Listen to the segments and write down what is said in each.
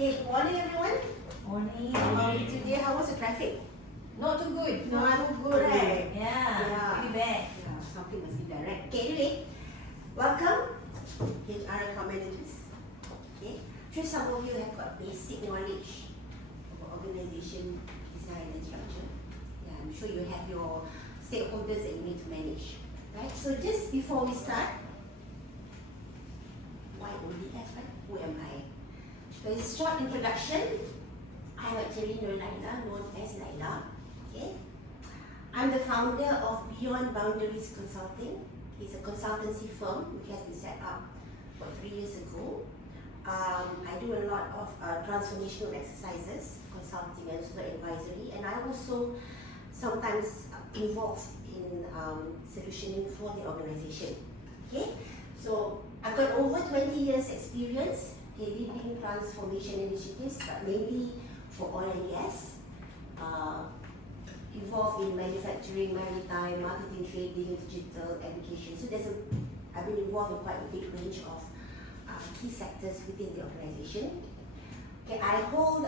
Okay, good morning everyone. Morning. Today, how was the traffic? Not too good. Not too good, right? Yeah. Pretty bad. Yeah, something must be done, right? Okay, anyway, welcome, HRD managers. Okay, sure some of you have got basic knowledge of organization design and structure. Yeah, I'm sure you have your stakeholders that you need to manage, right? So just before we start, why ODS, right? Who am I? So a short introduction. I'm actually Laila, known as Laila. Okay. I'm the founder of Beyond Boundaries Consulting. It's a consultancy firm which has been set up about 3 years ago. I do a lot of transformational exercises, consulting and also advisory, and I also sometimes involved in solutioning for the organization. Okay, so I've got over 20 years experience in leading transformation initiatives, but mainly for oil and gas, involved in manufacturing, maritime, marketing, trading, digital, education. So I've been involved in quite a big range of key sectors within the organization. Okay, I hold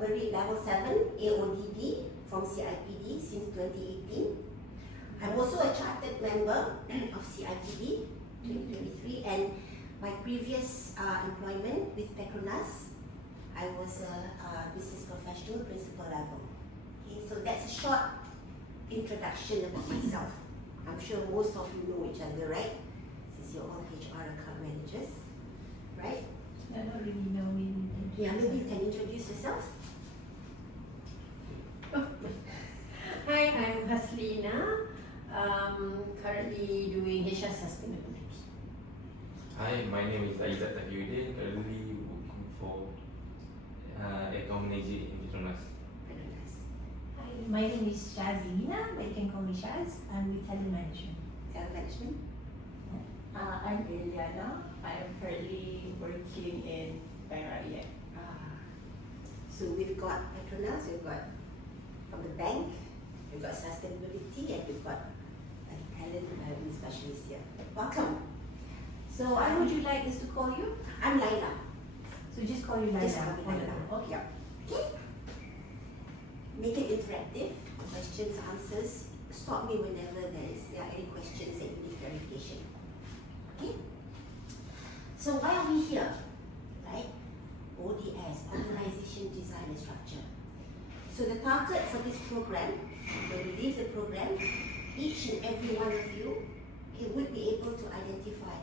Merit Level 7 AODD from CIPD since 2018. I'm also a chartered member of CIPD 2023, and my previous employment with Petronas, I was a business professional, principal level. Okay, so that's a short introduction about myself. I'm sure most of you know each other, right? Since you're all HR account managers, right? I don't really know me. Yeah, maybe you can introduce yourself. Hi, I'm Haslina. Currently doing HR sustainability. Hi, my name is Aizat Tahiuddin, currently working for account manager in Petronas. Hi, my name is Shazina, but you can call me Shaz. I'm with Talent Management. Talent management. I'm Eliana. I'm currently working in Bank Rakyat. So we've got Petronas, we've got from the bank, we've got sustainability, and we've got a talent development specialist here. Welcome. So What would you like us to call you? I'm Laila. So just call you Laila. Just call me Laila. Okay. Okay. Make it interactive. Questions, answers. Stop me whenever there are any questions that you need clarification. Okay. So why are we here? Right? ODS, Organization Design and Structure. So the target for this program, when we leave the program, each and every one of you would be able to identify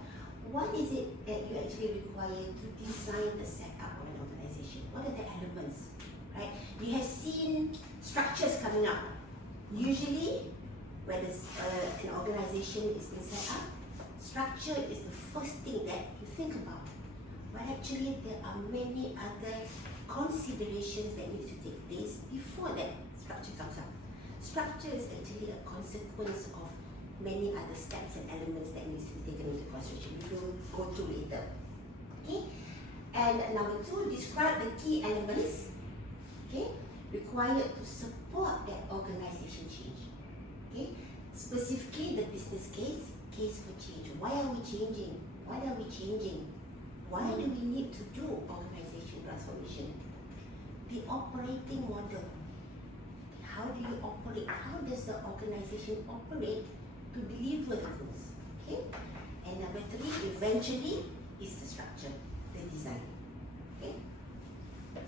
what is it that you actually require to design the setup of an organization. What are the elements, right? You have seen structures coming up. Usually, when an organization is being set up, structure is the first thing that you think about. But actually, there are many other considerations that need to take place before that structure comes up. Structure is actually a consequence of many other steps and elements that needs to be taken into consideration, which we'll go through later. Okay? And number 2, describe the key elements, okay, required to support that organization change. Okay? Specifically, the business case for change. Why are we changing? Why are we changing? Why do we need to do organization transformation? The operating model. How do you operate? How does the organization operate to deliver the goals? Okay? And number 3, eventually, is the structure, the design. Okay?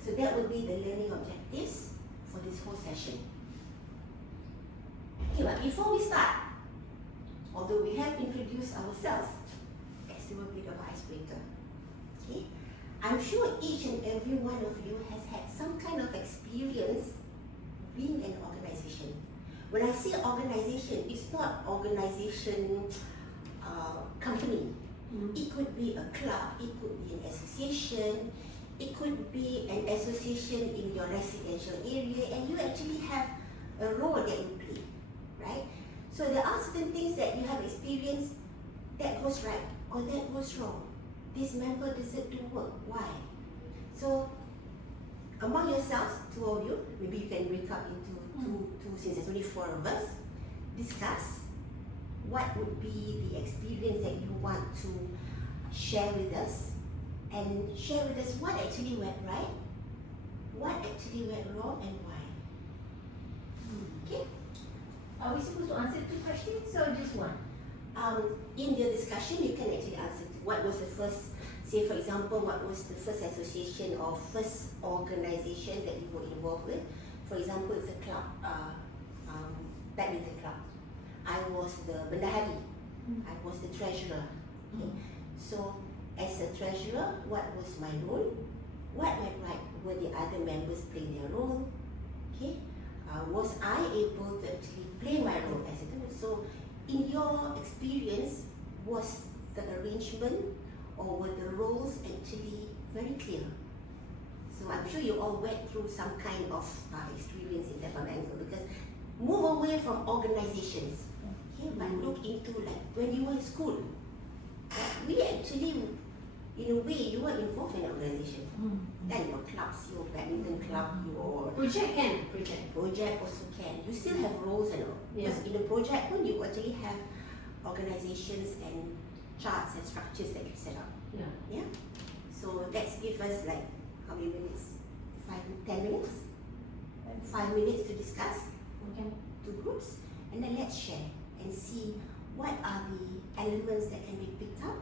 So that will be the learning objectives for this whole session. Okay, but before we start, although we have introduced ourselves, let's do a bit of icebreaker. Okay? I'm sure each and every one of you has had some kind of experience being an organization. When I say organization, it's not organization company. It could be a club, it could be an association, it could be an association in your residential area, and you actually have a role that you play, right? So there are certain things that you have experienced that goes right or that goes wrong. This member doesn't do work. Why? So among yourselves, 2 of you, maybe you can break up into two, since there's only 4 of us, discuss what would be the experience that you want to share with us, and share with us what actually went right actually went wrong and why. Okay. Are we supposed to answer 2 questions or just one? In the discussion, you can actually answer what was the first, say for example, what was the first association or first organization that you were involved with. For example, it's a club, badminton club. I was the bendahari. I was the treasurer. Okay. So, as a treasurer, what was my role? What were the other members playing their role? Okay. Was I able to actually play my role as a treasurer? So, in your experience, was the arrangement or were the roles actually very clear? So I'm sure you all went through some kind of experience in that angle, because move away from organizations, okay, but look into like when you were in school. We actually, in a way, you were involved in an organization. Then your clubs, your badminton club, your project also can. You still have roles and all. Because in the project, when you actually have organizations and charts and structures that you set up. Yeah. So let's give us like how many minutes? 10 minutes? 5 minutes to discuss. Okay. 2 groups, and then let's share and see what are the elements that can be picked up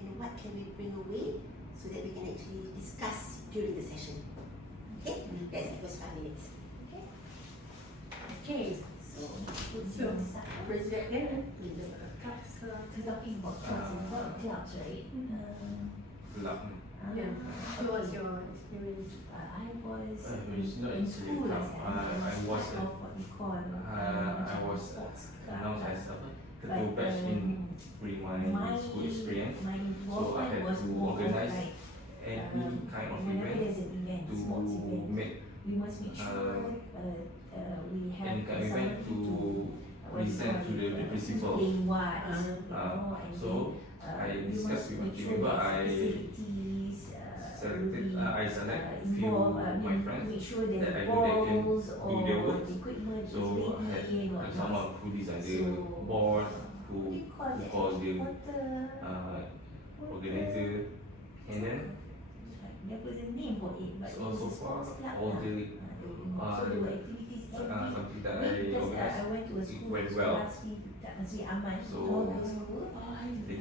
and what can we bring away so that we can actually discuss during the session. Okay? Let's give us 5 minutes. Okay. So, Project then. we're talking about clubs, right? Club. Yeah. So what's your experience? I was It's not in actually school club. last time. I was part of what we call I was sports club. announced as ketua batch during my school experience. My So I involvement had was to more of organize like any kind of whenever event there's an event, sports to event, make we must make sure we have any kind of event to present to the principal. playing what, So I we discussed must with my make team sure member. that I facilities selected. I select few involve, my friends make sure there's that I know they can balls do or their work. the equipment So is I had ready and whatnot. someone who design the So, board, what who do you call that? call the Water- organizer, and then there was a name for it, but it so was a far sports club all lah. the So there were activities every something that week I because organized. I went to a it school went well. last week, tak masih aman. So, all girls school. They-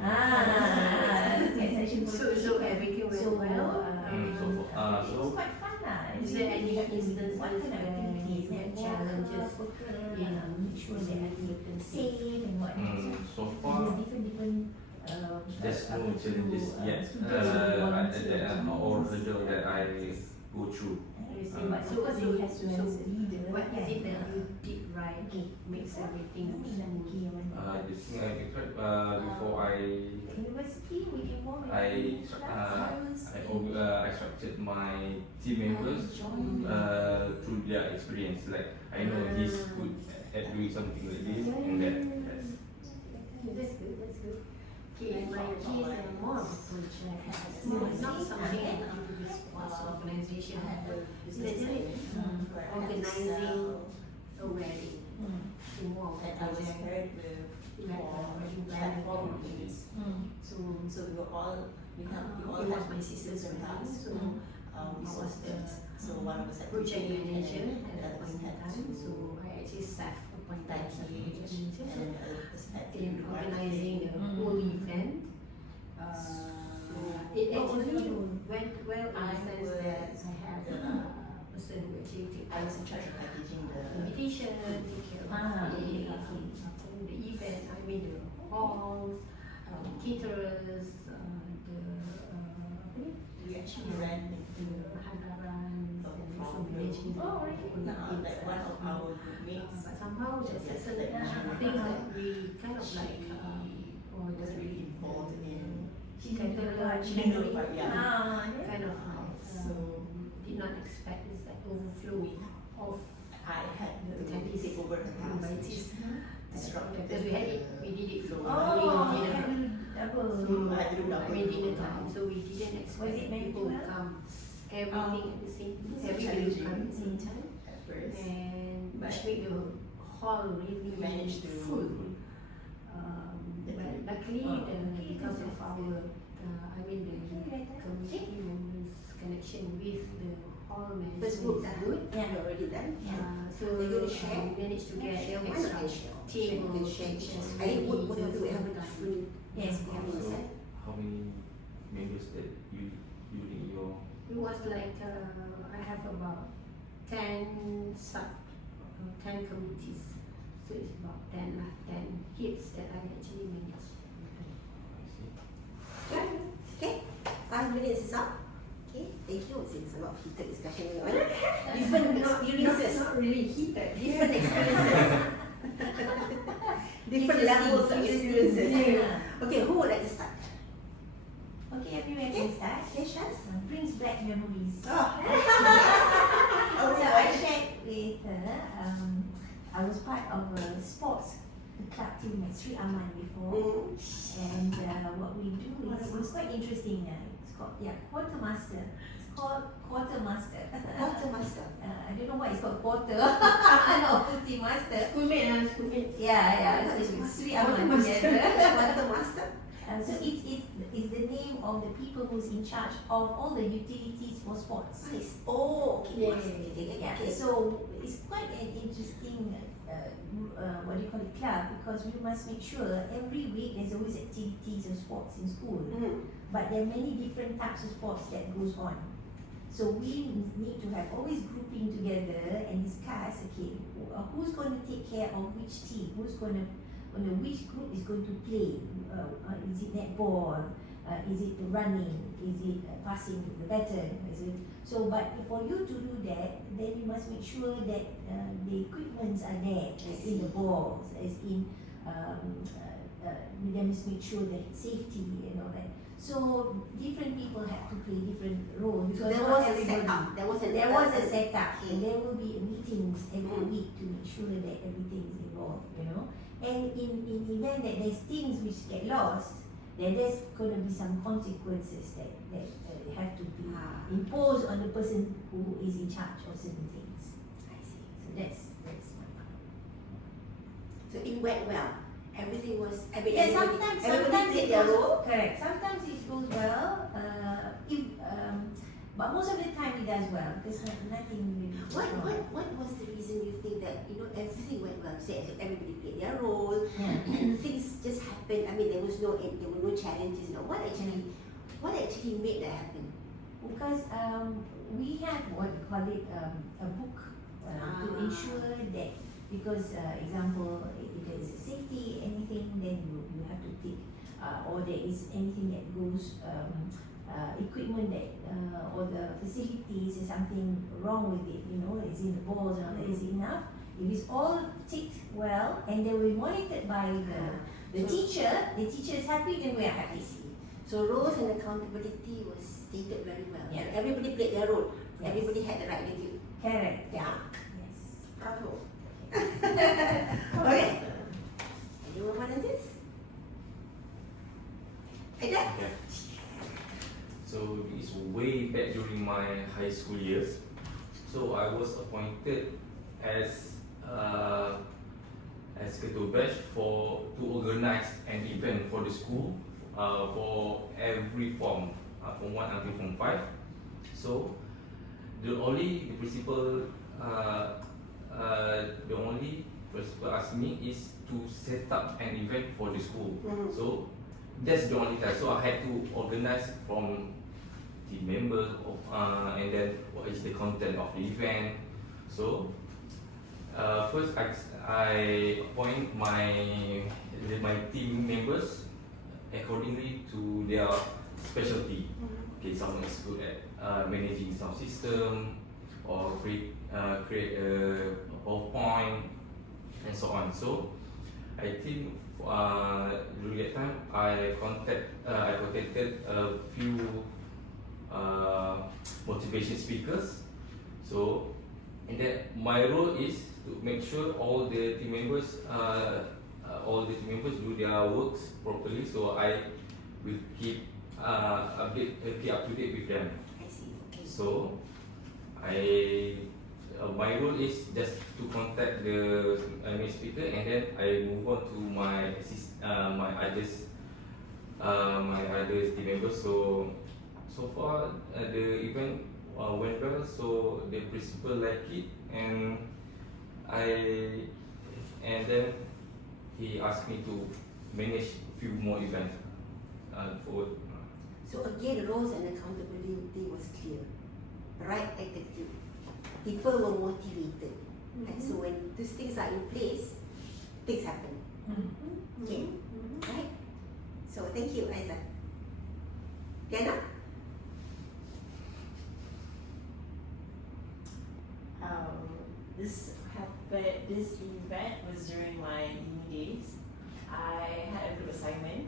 Section So everything went well. it was quite fun lah. Is there any instances what kind of activities, where netball, challenges make sure that I'm safe and whatnot. So There's far, different there's no challenges yet. Or hurdle that I go through. But of course it has to as a leader. What is it kan? that you did right makes everything smooth? The thing I did before University, we involve in I structured my team members through their experience. Like I know he's good at doing something like this and that. That's good, that's good. Okay, my case more of a project. Not something that you do with sports organization. Literally organizing a wedding. More of a And I was project. paired with platform meetings. So we were all It had was my sister's different wedding, tasks. so We I saw was the steps. So one of us had to project lead, manager and at the that other point person in had time. to So I actually self-appointed type as a each, project and manager. then the other person had to In do organizing the Mm. whole event. It actually went well in I the sense was that I have a person who actually take I was in charge of packaging the invitation, take care of the event, I mean the halls, caterers, we actually ran the handarans, and also managing the Oh, really? like one of our mates but somehow there's Yes, certain like, things that we kind of like was really involved in She didn't do part. She didn't do the part, yeah. kind of So did not expect is that overflow of I had to Attendees. take over her task. invitees. Disrupted Because we did it flow. Oh, during dinner. double. So I had to do double. I mean dinner time, so we didn't expect Was it people would manageable? come everything at the same It's everybody would come at the same challenging. time, At first, and But which made the hall really we managed to full. But luckily, because of our, I mean the community members' connection with the hall all management First group is dah. good. Yeah, already done. So Are you gonna share? we managed to get Share one extra or share? table, You can share. chairs, I think both of you ready, have a done. different Yes, experience. So, Eh? how many members that you in your It was like I have about 10 committees. So it's about 10 kids that I actually manage. I see. Okay, 5 minutes is up. Okay, thank you. It's a lot of heated discussion going on. Different experiences. Not really heated. Different experiences. Different levels of experiences. Yeah. Okay, who would like to start? Okay, everywhere can start. Okay, Shaz. Brings back memories. Oh. So I shared with her, I was part of a sports club team at Sri Aman before. And what we do is, it's quite interesting. It's called, quartermaster. It's called quartermaster. Quartermaster. I don't know why it's called quarter. No, footy master. Schoolmate. Yeah. So it's Sri Aman together. Quartermaster. So it's the name of the people who's in charge of all the utilities for sports. Nice. Oh, okay. Yeah. Yeah, so it's quite an interesting, what do you call it, club, because we must make sure every week there's always activities and sports in school. But there are many different types of sports that goes on. So we need to have always grouping together and discuss, okay, who's going to take care of which team, which group is going to play. Is it netball? Is it running? Is it passing the baton? But for you to do that, then you must make sure that the equipments are there, as in the balls, as in we must make sure that safety and all that. So different people have to play different roles So because there not was a everybody. setup. There was a setup, Okay. and there will be meetings every Mm. week to make sure that everything is involved. And in event that there's things which get lost, then there's going to be some consequences that have to be imposed on the person who is in charge of certain things. I see. So that's my part. So it went well. Everything was. Yeah, sometimes played it their goes role. correct. Sometimes it goes well. But most of the time it does well because nothing really goes wrong. What was the reason you think that everything went well? Say everybody played their role Yeah. and things just happened. I mean there were no challenges. What actually made that happen? Because we have what you call it a book to ensure that, because example, if there is a safety anything, then you have to take or there is anything that goes equipment that or the facilities is something wrong with it, it's in the balls and all that, is it enough? If it's all ticked well and they will be monitored by the teacher is happy, then we are happy. So roles and accountability was stated very well. Yeah. Everybody played their role. Yes. Everybody had the right attitude. Correct. Yeah. Yes. Bravo. Okay. Anyone want to this? Aida? Okay. So it's way back during my high school years. So I was appointed as ketua batch to organize an event for the school for every form, from 1 until form 5. So the only principal asked me is to set up an event for the school. So that's the only task. So I had to organize from the members and then what is the content of the event. So first I appoint my team members accordingly to their specialty. Okay, someone is good at managing sound system or create a PowerPoint and so on. So I think during that time I contacted a few motivation speakers. So and then my role is to make sure all the team members do their works properly. So I will keep up to date with them. I see. Okay. So my role is just to contact the main speaker, and then I move on to my other team members. So far the event went well, so the principal liked it, and then he asked me to manage few more events forward. So again, roles and accountability was clear. Right attitude. People were motivated. Right? So when these things are in place, things happen. Okay. Right? So thank you, Aiza. Diana? This event was during my uni days. I had a group assignment.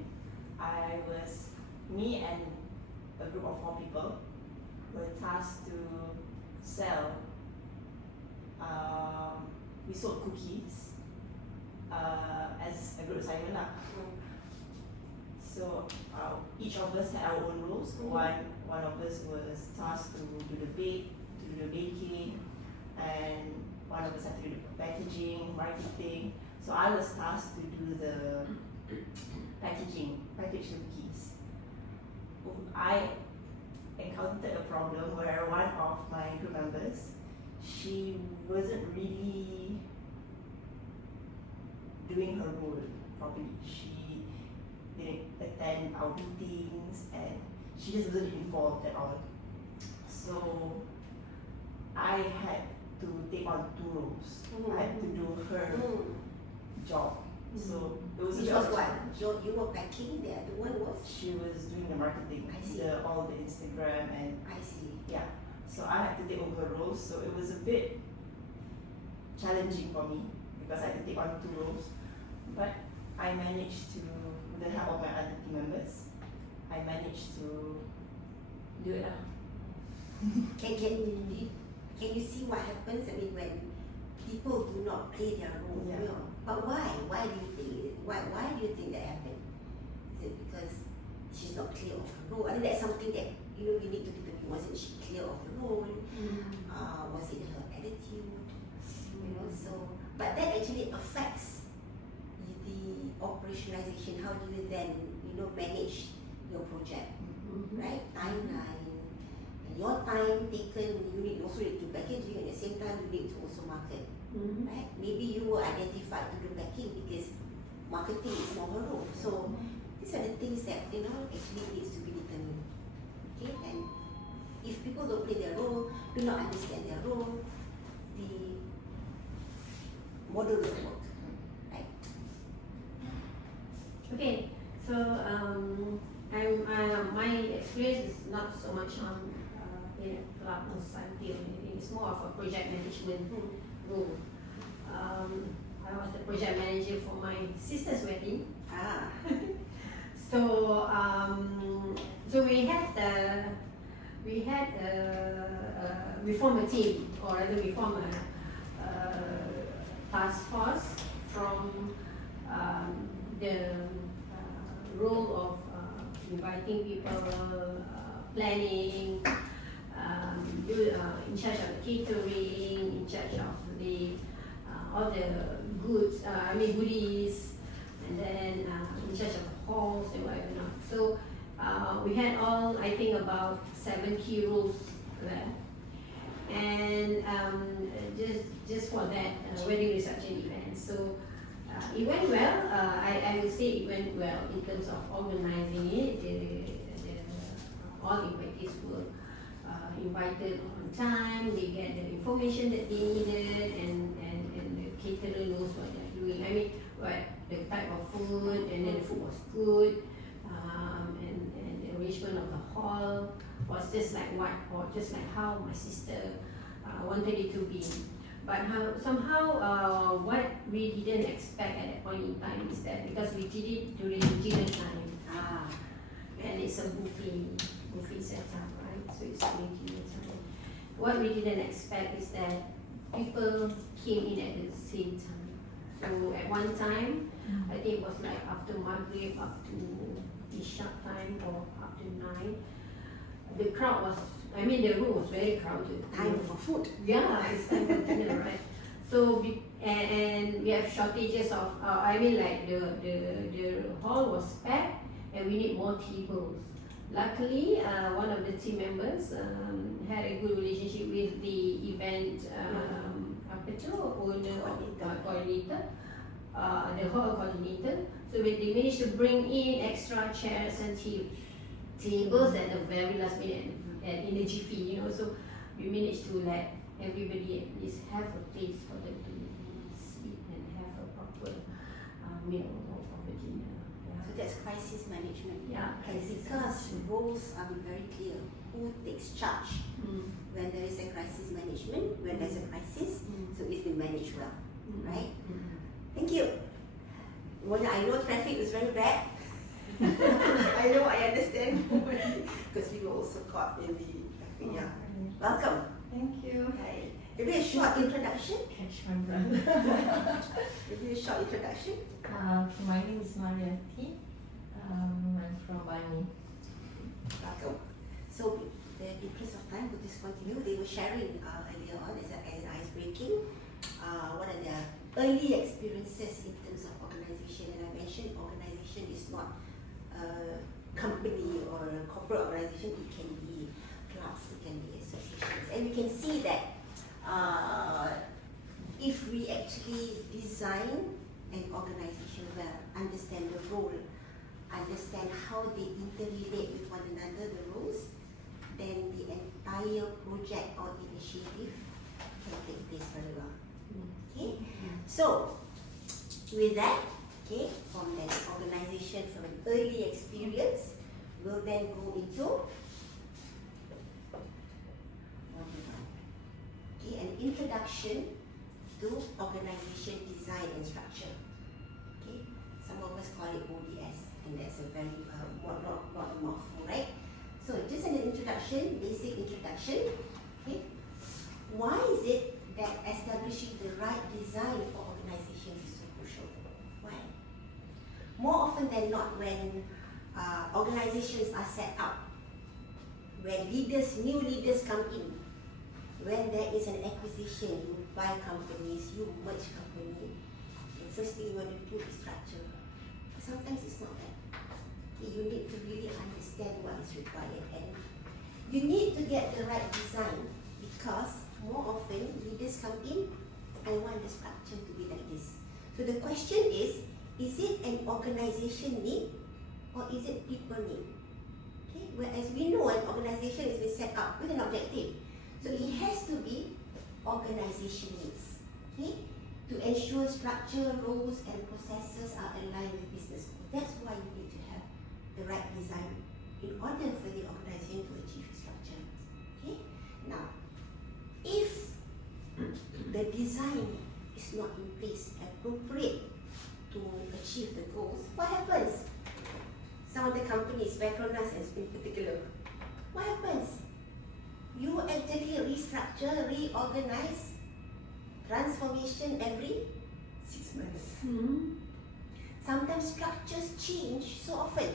Me and a group of 4 people were tasked to sell. We sold cookies as a group assignment lah. So each of us had our own roles. One of us was tasked to do the baking, and one of us had to do the packaging, marketing. So I was tasked to do the package the cookies. I encountered a problem where one of my group members, she wasn't really doing her role properly. She didn't attend our meetings and she just wasn't involved at all. So I had to take on 2 roles. I had to do her job. So it was a Which bit was of a what? challenge. You were packing, the other one was? She was doing the marketing, I see. all the Instagram and I see. yeah. So I had to take over her roles. So it was a bit challenging for me because I had to take on 2 roles. But I managed to, with the help of my other team members, I managed to do it. Can you see what happens? I mean, when people do not play their role, Yeah. you know, but why? Why do you think? Why do you think that happened? Is it because she's not clear of her role? I think that's something that we need to determine. Wasn't she clear of her role? Was it her attitude? So but that actually affects the operationalization. How do you then manage your project, right? Timeline. Your time taken, you also need to packaging at the same time. You need to also market, right? Maybe you were identified to do backing because marketing is more her role. So these are the things that actually needs to be determined. Okay, and if people don't play their role, do not understand their role, the model will work, right? Okay, so my experience is not so much on club or society or anything. It's more of a project management role. I was the project manager for my sister's wedding. So we formed a team, or rather we formed a task force from the role of inviting people, planning, in charge of the catering, in charge of the all the goods, goodies, and then in charge of the halls and whatever not. So we had all, I think, about 7 key roles there, and just for that wedding reception event. So it went well. I would say it went well in terms of organizing it. All invitees were invited on time. They get the information that they needed, and the caterer knows what they're doing. I mean, what the type of food, and then the food was good, and the arrangement of the hall was just like how my sister wanted it to be. But somehow what we didn't expect at that point in time is that because we did it during dinner time, and it's a buffet setup, right? So it's during dinner time. What we didn't expect is that people came in at the same time. So at one time, I think it was like after Maghrib up to Isha time or up to 9. The crowd was, the room was very crowded. Time for food. Yeah, it's time for dinner, right? So and we have shortages of, the hall was packed and we need more tables. Luckily, one of the team members had a good relationship with the event apa tu, owner or coordinator, the hall coordinator. So they managed to bring in extra chairs and tables at the very last minute and in the jiffy, So we managed to let everybody at least have a place for them to sleep and have a proper meal or a dinner. So that's crisis management. Yeah, And because roles are very clear, who takes charge when there is a crisis management, when there's a crisis, so it's been managed well, right? Thank you. Well, I know traffic is very bad. I know, I understand, because we were also caught in the traffic. Yeah. Welcome. Thank you. Hi. Maybe a short introduction. Catch my breath. Maybe a short introduction. My name is Mariati. I'm from Bani. Welcome. So, the interest of time, we'll just continue. They were sharing earlier on as ice breaking. What are their early experiences in terms of organization? And I mentioned organization is not a company or a corporate organization. It can be clubs, it can be associations, and we can see that if we actually design an organization well, understand the role, understand how they interrelate with one another, the roles, then the entire project or initiative can take place very well. Okay, so with that, okay, from that organization, from an early experience, we'll then go into an introduction to organization design and structure. Okay, some of us call it ODS, and that's a very not a mouthful, right? So just an introduction, basic introduction. Okay, why is it that establishing the right design for organizations is so crucial? Why? More often than not, when organizations are set up, when new leaders come in, when there is an acquisition, you buy companies, you merge company, the first thing you want to do is structure. But sometimes it's not that. Okay, you need to really understand what is required, and you need to get the right design, because more often leaders come in, I want the structure to be like this. So the question is it an organization need or is it people need? Okay, whereas we know an organization has been set up with an objective. So it has to be organization needs, okay, to ensure structure, roles, and processes are aligned with business goals. That's why you need to have the right design in order for the organization to achieve structure. Okay. Now, if the design is not in place, appropriate to achieve the goals, what happens? Some of the companies, Petronas in particular, what happens? You actually restructure, reorganize, transformation every 6 months. Sometimes structures change so often,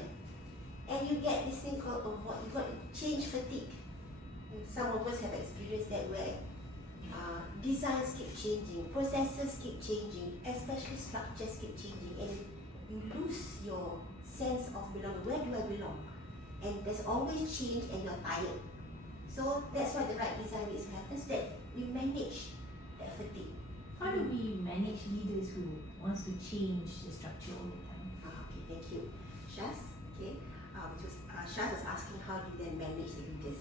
and you get this thing called you got change fatigue. Some of us have experienced that, where designs keep changing, processes keep changing, especially structures keep changing, and you lose your sense of belonging. Where do I belong? And there's always change, and you're tired. So that's why the right design needs to happen, so that we manage that fatigue. How do we manage leaders who wants to change the structure all the time? Okay, thank you. Shaz, okay. Shaz was asking how do you then manage the leaders.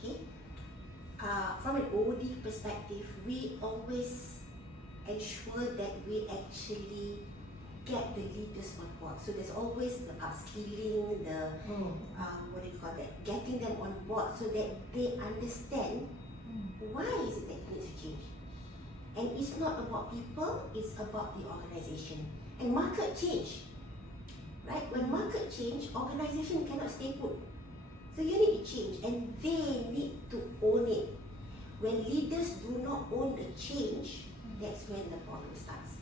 Okay. From an OD perspective, we always ensure that we actually get the leaders on board. So there's always the upskilling, getting them on board so that they understand why is it that it needs to change. And it's not about people, it's about the organization. And market change, right? When market change, organization cannot stay put. So you need to change, and they need to own it. When leaders do not own the change, that's when the problem starts.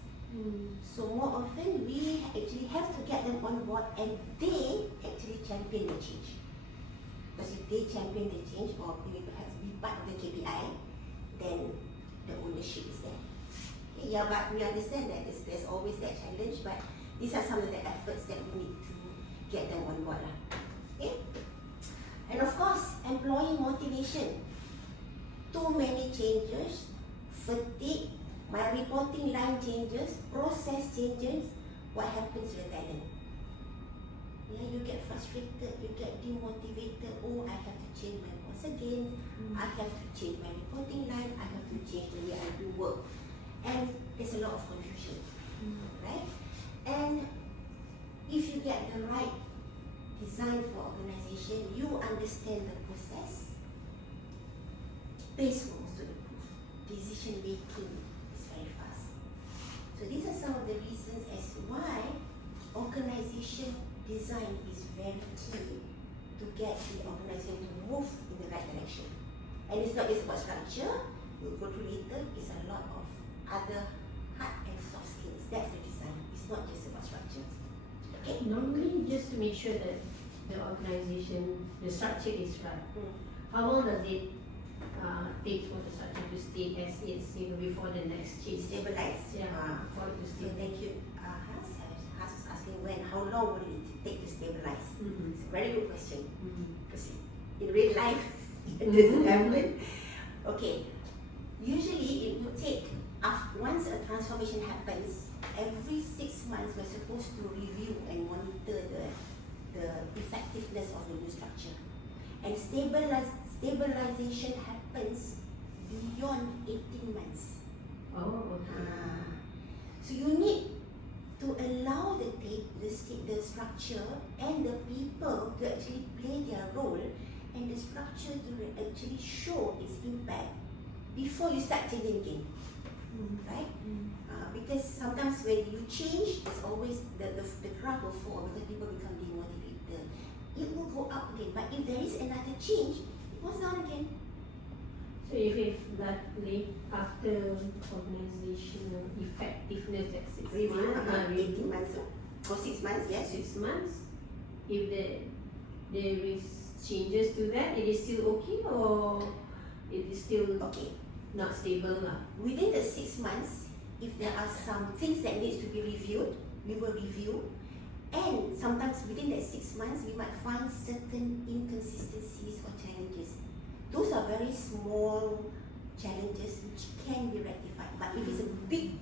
So more often, we actually have to get them on board, and they actually champion the change. Because if they champion the change, or maybe perhaps be part of the KPI, then the ownership is there. Okay, yeah, but we understand that there's always that challenge, but these are some of the efforts that we need to get them on board. Okay? And of course, employee motivation. Too many changes, fatigue, my reporting line changes, process changes. What happens to the talent? Yeah, you get frustrated, you get demotivated. Oh, I have to change my boss again. I have to change my reporting line. I have to change the way I do work. And there's a lot of confusion, right? And if you get the right design for organization, you understand the process. Pace will also improve. Decision making is very fast. So these are some of the reasons as to why organization design is very key to get the organization to move in the right direction. And it's not just about structure, we'll go through later, it's a lot of other hard and soft skills. That's the design. It's not just about structure. Okay? Normally, just to make sure that the organization, the structure is right, how long does it take for the structure to stay as is even before the next change? Stabilize. Yeah, for it to So stay. thank you. Has is asking how long will it take to stabilize? Mm-hmm. It's a very good question. Mm-hmm. Because in real life, it doesn't happen. Okay, usually it would take, once a transformation happens, every 6 months we're supposed to review and monitor the effectiveness of the new structure. And stabilization happens beyond 18 months. Oh, okay. So you need to allow the structure and the people to actually play their role and the structure to actually show its impact before you start changing again, right? Because sometimes when you change, it's always the graph will fall because people become demotivated. It will go up again, but if there is another change, it goes down again. So if luckily after organizational effectiveness, that's 6 months, 18 months or 6 months, yes. 6 months, if there is changes to that, it is still okay or it is still Okay. not stable lah? Within the 6 months, if there are some things that needs to be reviewed, we will review. And sometimes within that 6 months, we might find certain inconsistencies or challenges. Those are very small challenges which can be rectified. But if it's a big,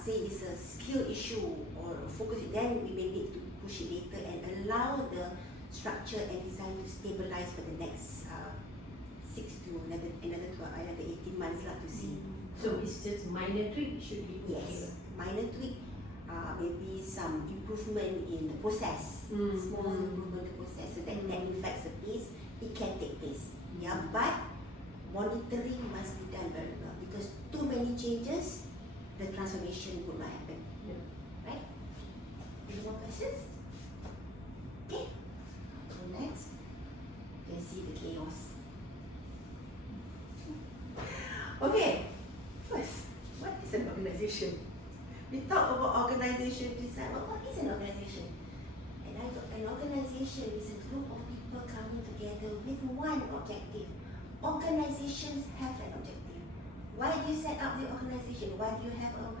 say it's a skill issue or a focus, then we may need to push it later and allow the structure and design to stabilize for the next 6 to another 18 months to see. So it's just minor tweak, it should be okay. Yes, minor tweak, maybe some improvement in the process, Mm. small improvement in the process, so that affects the pace, it can take place. Yeah, but monitoring must be done very well because too many changes, the transformation would not happen. Yeah. Right? Any more questions? Okay. So next, you can see the chaos. Okay. First, what is an organization? We talk about organization design. But what is an organization? An organization is a group of people coming together with one objective. Organizations have an objective. Why do you set up the organization? Why do you have a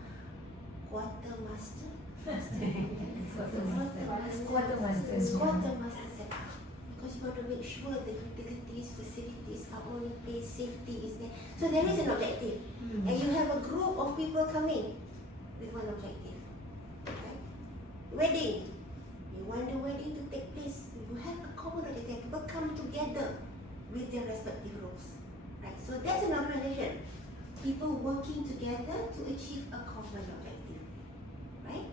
quartermaster? Quartermaster Quartermaster set up. Because you got to make sure the utilities, facilities are all in place, safety is there. So there is an objective. And you have a group of people coming with one objective. Right? Wedding. You want the wedding to take place. You have a common objective. People come together with their respective roles. Right? So that's an organization. People working together to achieve a common objective. Right?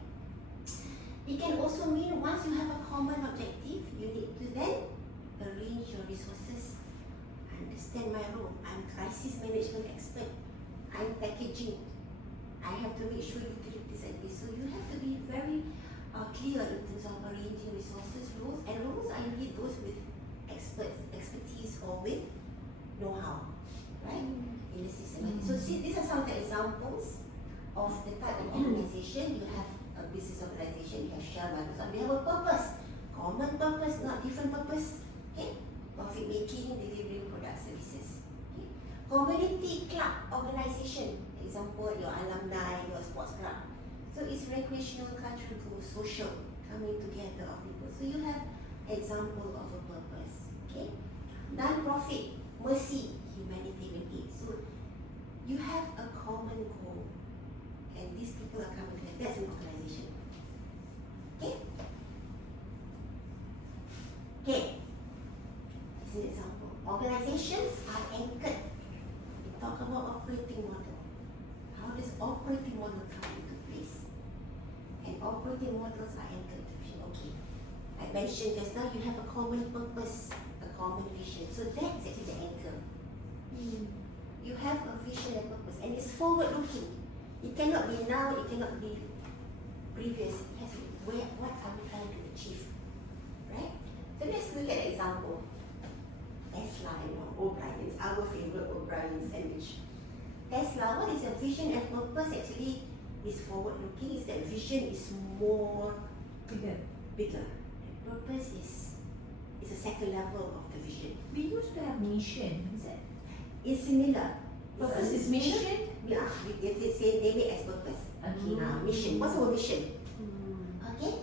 It can also mean once you have a common objective, you need to then arrange your resources. Understand my role. I'm crisis management expert. I'm packaging. I have to make sure utilities are this. So you have to be very clear in terms of arranging resources, roles, and roles are usually those with expertise or with know-how, right? In the system. So see, these are some of the examples of the type of organization. You have a business organization, you have share Microsoft, we have a purpose, common purpose, not different purpose. Okay, profit making, delivering product services. Okay, community club organization, example your alumni, your sports club. So it's recreational, cultural, social, coming together of people. So you have example of a purpose. Okay. Okay? Non-profit, mercy, humanitarian aid. So you have a common goal, and these people are coming together. That's an organization. Okay? Okay. This is an example. Organizations are anchored. We talk about operating model. How does operating model come into place? And operating models are anchored to vision. Okay. I mentioned just now you have a common purpose, a common vision. So that's actually the anchor. You have a vision and purpose, and it's forward-looking. It cannot be now, it cannot be previous. It has to be what are we trying to achieve, right? So let's look at an example. Tesla, O'Brien's, our favorite O'Brien sandwich. Tesla, what is your vision and purpose? Actually, is forward-looking. Is that vision is more bigger. And purpose is a second level of the vision. We used to have mission. Is that It's similar. purpose is mission? Yeah, they say name it as purpose. Okay. Mission. What's our mission? Okay.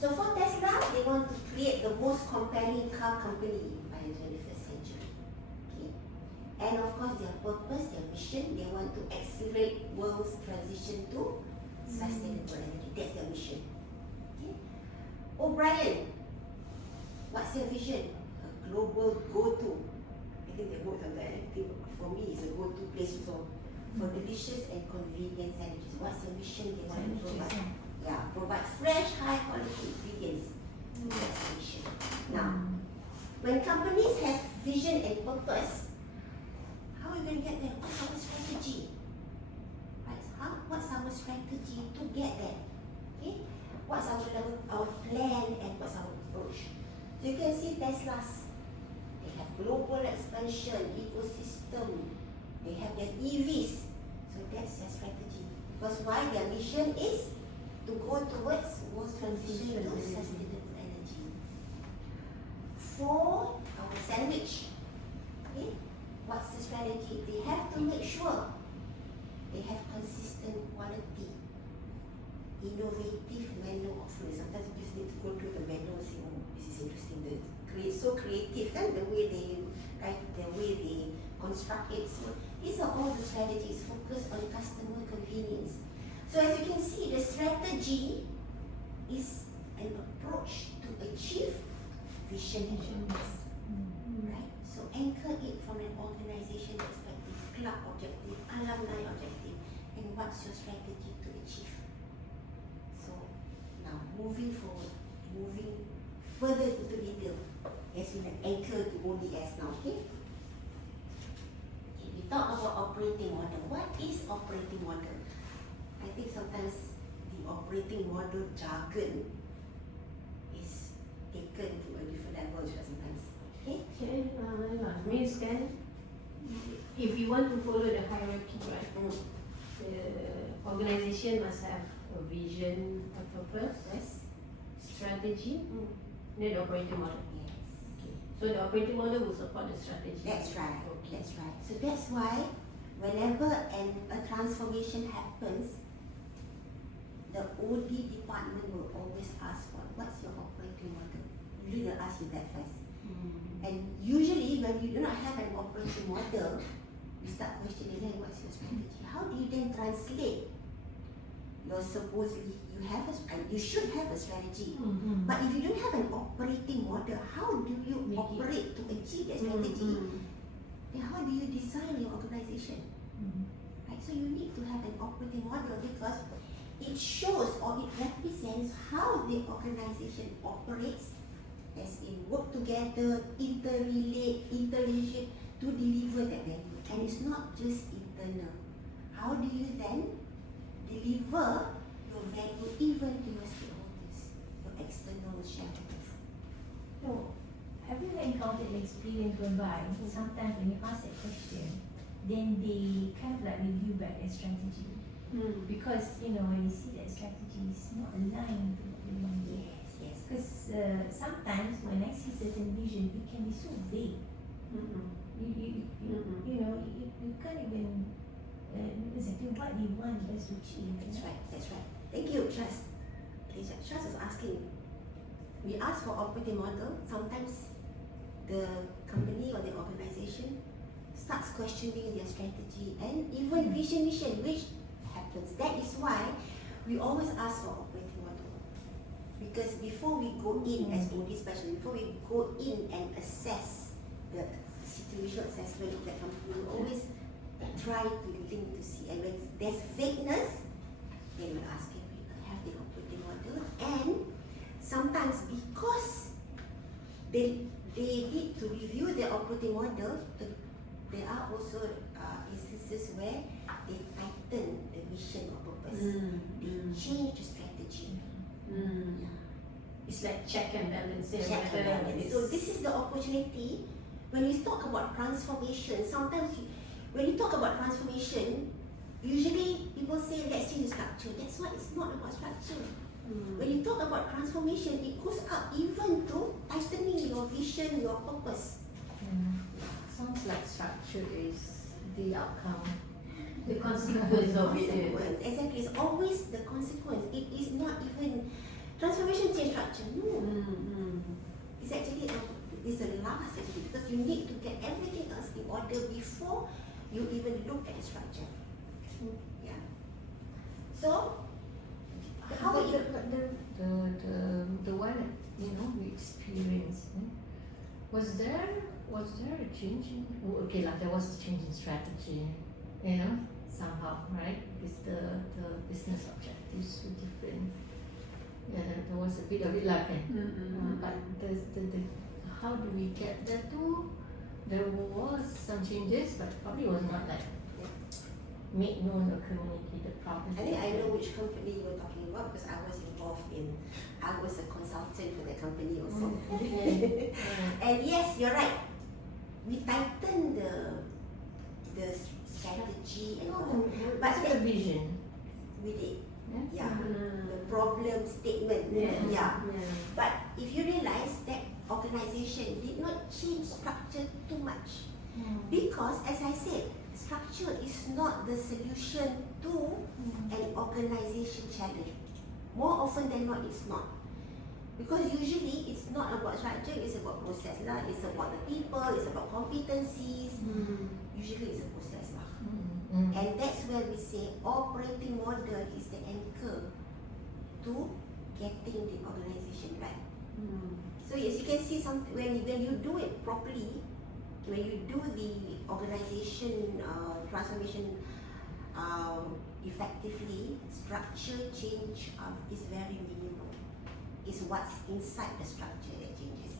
So for Tesla, they want to create the most compelling car company by the 21st century. Okay. And of course, their purpose, their mission, they want to accelerate world's transition to sustainable energy. That's their mission. Okay. O'Brien, what's your vision? A global go-to. I think they worked on that. I think for me, it's a go-to place for delicious and convenient sandwiches. What's the mission they want to provide? Yeah, provide fresh, high-quality ingredients. That's the mission. Now, when companies have vision and purpose, how are we going to get there? What's our strategy? Right? What's our strategy to get there? Okay? What's our plan and what's our approach? So you can see Tesla's. They have global expansion, ecosystem. They have their EVs. So that's their strategy. Because why? Their mission is to go towards world transition to sustainable energy. For our sandwich, okay, what's the strategy? They have to make sure they have consistent quality, innovative menu offerings. Sometimes you just need to go through the menu and say, oh, this is interesting. So creative, kan? The way they construct it. So these are all the strategies focused on customer convenience. So as you can see, the strategy is an approach to achieve vision and purpose. Right? So anchor it from an organization perspective, club objective, alumni objective, and what's your strategy to achieve. So now moving forward, moving further into detail, as we have anchored to ODS now, okay? We talk about operating model. What is operating model? I think sometimes the operating model jargon is taken to a different level sometimes. Okay? Means then, if you want to follow the hierarchy, right, the organization must have a vision, a purpose, Yes? strategy, then the operating model. Yes. Okay. So the operating model will support the strategy. That's right. Okay. That's right. So that's why whenever a transformation happens, the OD department will always ask what's your operating model? Usually they'll ask you that first. And usually when you do not have an operating model, you start questioning then what's your strategy? How do you then translate your supposedly you should have a strategy. But if you don't have an operating model, how do you operate to achieve that strategy? Then how do you design your organization? Right? So you need to have an operating model because it shows or it represents how the organization operates, as in work together, interrelate, interrelation to deliver that value. And it's not just internal. How do you then deliver your value even to your stakeholders, your external shareholders? So, have you encountered an experience whereby sometimes when you ask that question, then they kind of like review back their strategy? Because, when you see that strategy is not aligned to what they want to do. Yes. Because sometimes when I see certain vision, it can be so vague. You can't even exactly what you want us to achieve. That's right, that's right. Thank you, Trust. Okay, Trust is asking. We ask for operating model. Sometimes the company or the organization starts questioning their strategy and even vision mission, which happens. That is why we always ask for operating model. Because before we go in as OD specialist, before we go in and assess the situational assessment of that company, we always try to link to see. And when there's vagueness, then we ask, can we have the operating model? And sometimes because they need to review their operating model, there are also instances where they tighten the mission or purpose. They change the strategy. Yeah. It's like check and balance. Check and balance. So this is the opportunity. When you talk about transformation, sometimes when you talk about transformation, usually people say let's change the structure. That's why it's not about structure. When you talk about transformation, it goes up even to tightening your vision, your purpose. Sounds like structure is the outcome, the consequence of it. Consequence. Exactly, it's always the consequence. It is not even transformation change structure. No, it's actually it's the last actually, because you need to get everything else in order before you even look at the structure. Yeah. So how But you the one that, we experienced, was there a change in, okay, like there was a change in strategy, somehow, right? Because the business objectives were different. Yeah, there was a bit of it like but the how do we get there to? There was some changes, but probably was not like made known or communicated properly. I think I know which company you were talking about because I was involved in, I was a consultant for the company also. And yes, you're right. We tighten the strategy and all that. But the vision. we did. Yeah. Yeah. The problem statement. Yeah. But if you realize that organization did not change structure too much. Because as I said, structure is not the solution to an organization challenge. More often than not, it's not. Because usually it's not about structure, it's about process lah. It's about the people, it's about competencies. Usually it's a process lah. And that's where we say operating model is the anchor to getting the organization right. So yes, you can see when you do it properly, when you do the organization transformation effectively, structure change is very minimal. It's what's inside the structure that changes.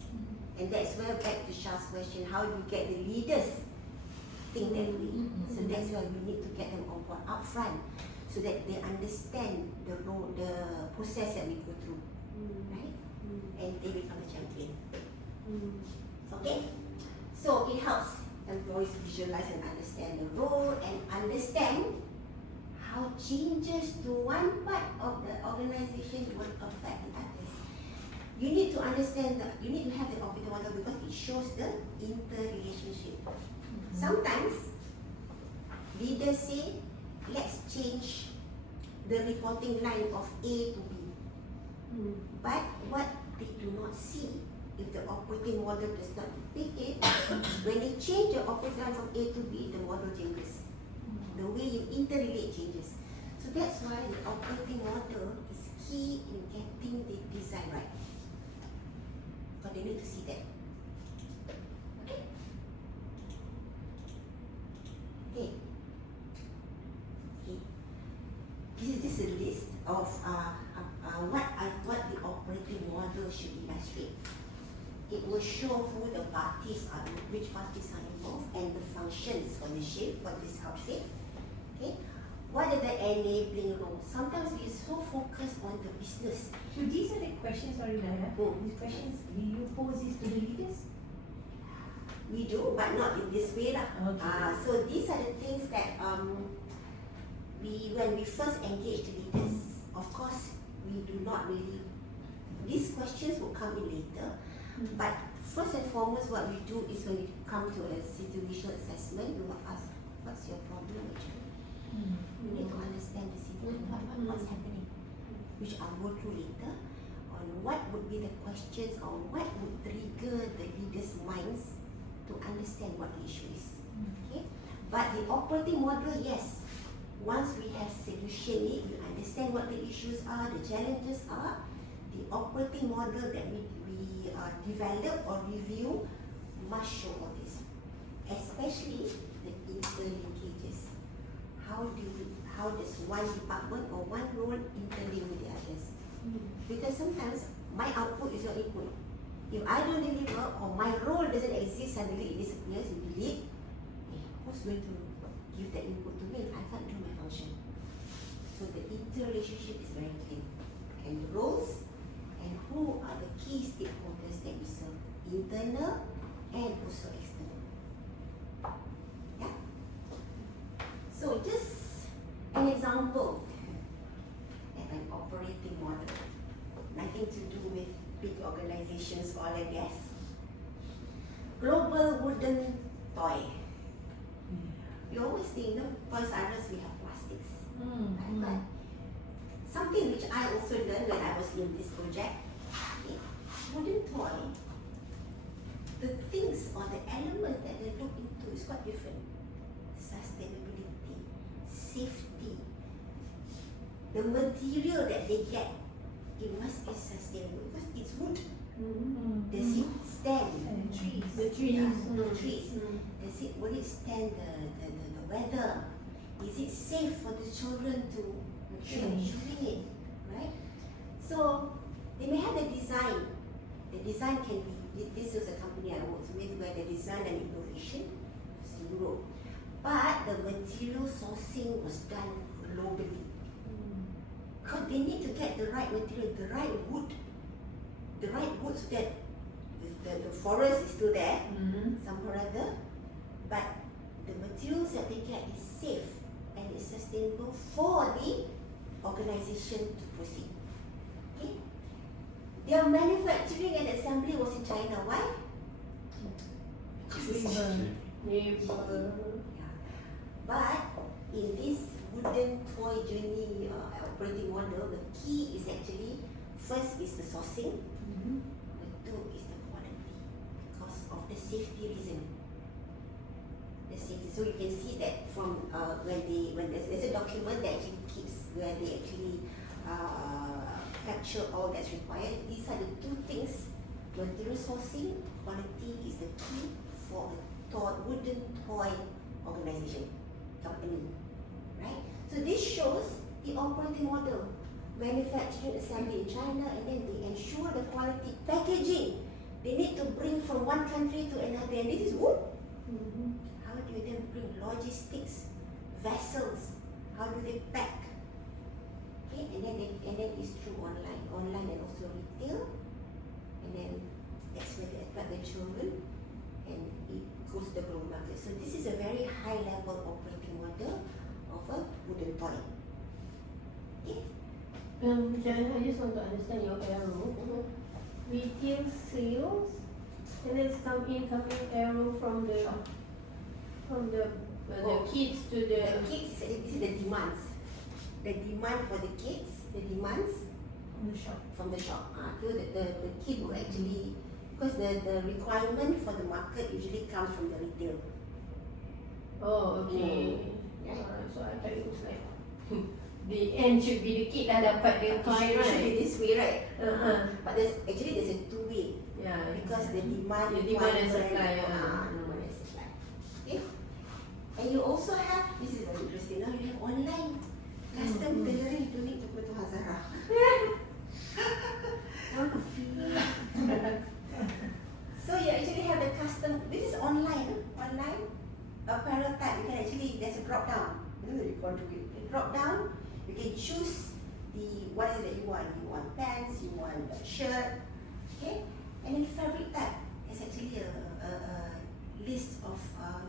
And that's where back to Shah's question, how do you get the leaders think that way? So that's why we need to get them on board upfront so that they understand the role, the process that we go through. Right? And they become a champion. Okay? So it helps employees visualize and understand the role and understand how changes to one part of the organization will affect the others. You need to understand that you need to have the operating model because it shows the interrelationship. Sometimes leaders say, let's change the reporting line of A to B. But what they do not see, if the operating model does not depict it, when they change the operating line from A to B, the model changes. The way you interrelate changes. So that's why the operating model is key in getting the design right. But they need to see that. Okay. Okay. This is just a list of what the operating model should illustrate. It will show who the parties are, which parties are involved, and the functions for the shape, for this outfit. Okay. What are the enabling roles? Sometimes we are so focused on the business. So these are the questions, sorry Daya. These questions, do you pose this to the leaders? We do, but not in this way lah. Okay. So these are the things that when we first engage the leaders, of course we do not really. These questions will come in later, but first and foremost, what we do is when we come to a situational assessment, we will ask, what's your problem actually? You need to understand the situation, what's happening, which I'll go through later on what would be the questions or what would trigger the leaders' minds to understand what the issue is. Okay? But the operating model, yes, once we have solution it, we understand what the issues are, the challenges are, the operating model that we develop or review must show all this, especially the interlinkages. How does one department or one role interlink with the others? Because sometimes my output is your input. If I don't deliver or my role doesn't exist, suddenly it disappears, you delete. Who's going to give that input to me? I can't do my function. So the interrelationship is very clear. And the roles and who are the key stakeholders that you serve, internal and also external. Yeah. So just an example of an operating model. Nothing to do with big organizations, oil and gas. Global wooden toy. You always think, no, Toys R Us we have plastics. Right? But something which I also learned when I was in this project, okay, wooden toy, the things or the elements that they look into is quite different. Sustainability, safety, the material that they get, it must be sustainable because it's wood. Does it stand The trees. the trees? Does it, will it stand the weather? Is it safe for the children to chewing it, right? So they may have the design. The design can be, this is a company I worked with where the design and innovation is Europe. But the material sourcing was done globally. Because they need to get the right material, the right wood so that the forest is still there, somehow or other, but the materials that they get is safe and is sustainable for the organization to proceed. Okay? Their manufacturing and assembly was in China. Why? Because it's cheap. Neighbor. Yeah. But in this wooden toy journey operating model, the key is actually, first is the sourcing, the two is the quality because of the safety reason. The safety. So you can see that from when there's a document that actually keeps where they actually capture all that's required. These are the two things. Material sourcing, quality is the key for a wooden toy organization, company, right? So this shows the operating model, manufacturing assembly in China, and then they ensure the quality packaging. They need to bring from one country to another, and this is wood. How do you then bring logistics, vessels? How do they pack? Okay, and then it's through online and also retail, and then that's where they attract the children, and it goes to the global market. So this is a very high level operating model of a wooden toy. Okay. Jan, I just want to understand your arrow. Retail sales, and then coming arrow from the kids to The kids, this is the demands. The demand for the kids, the demands from the shop. So the kid will actually, because the requirement for the market usually comes from the retail. Oh, okay. Yeah. Alright, so I thought it was like the end should be the kid dah dapat the toy, It should be right? this way, right? Uh-huh. But there's a two-way Yeah. because the demand, The demand and supply, demand and supply. Okay. And you also have, this is very interesting. Now you have online custom tailoring. You don't need to go to Hazara. So you actually have the custom. This is online. Online apparel type. You can actually, there's a drop down. You contribute. You drop down. You can choose what is it that you want. You want pants. You want a shirt. Okay. And then fabric type. It's actually a list of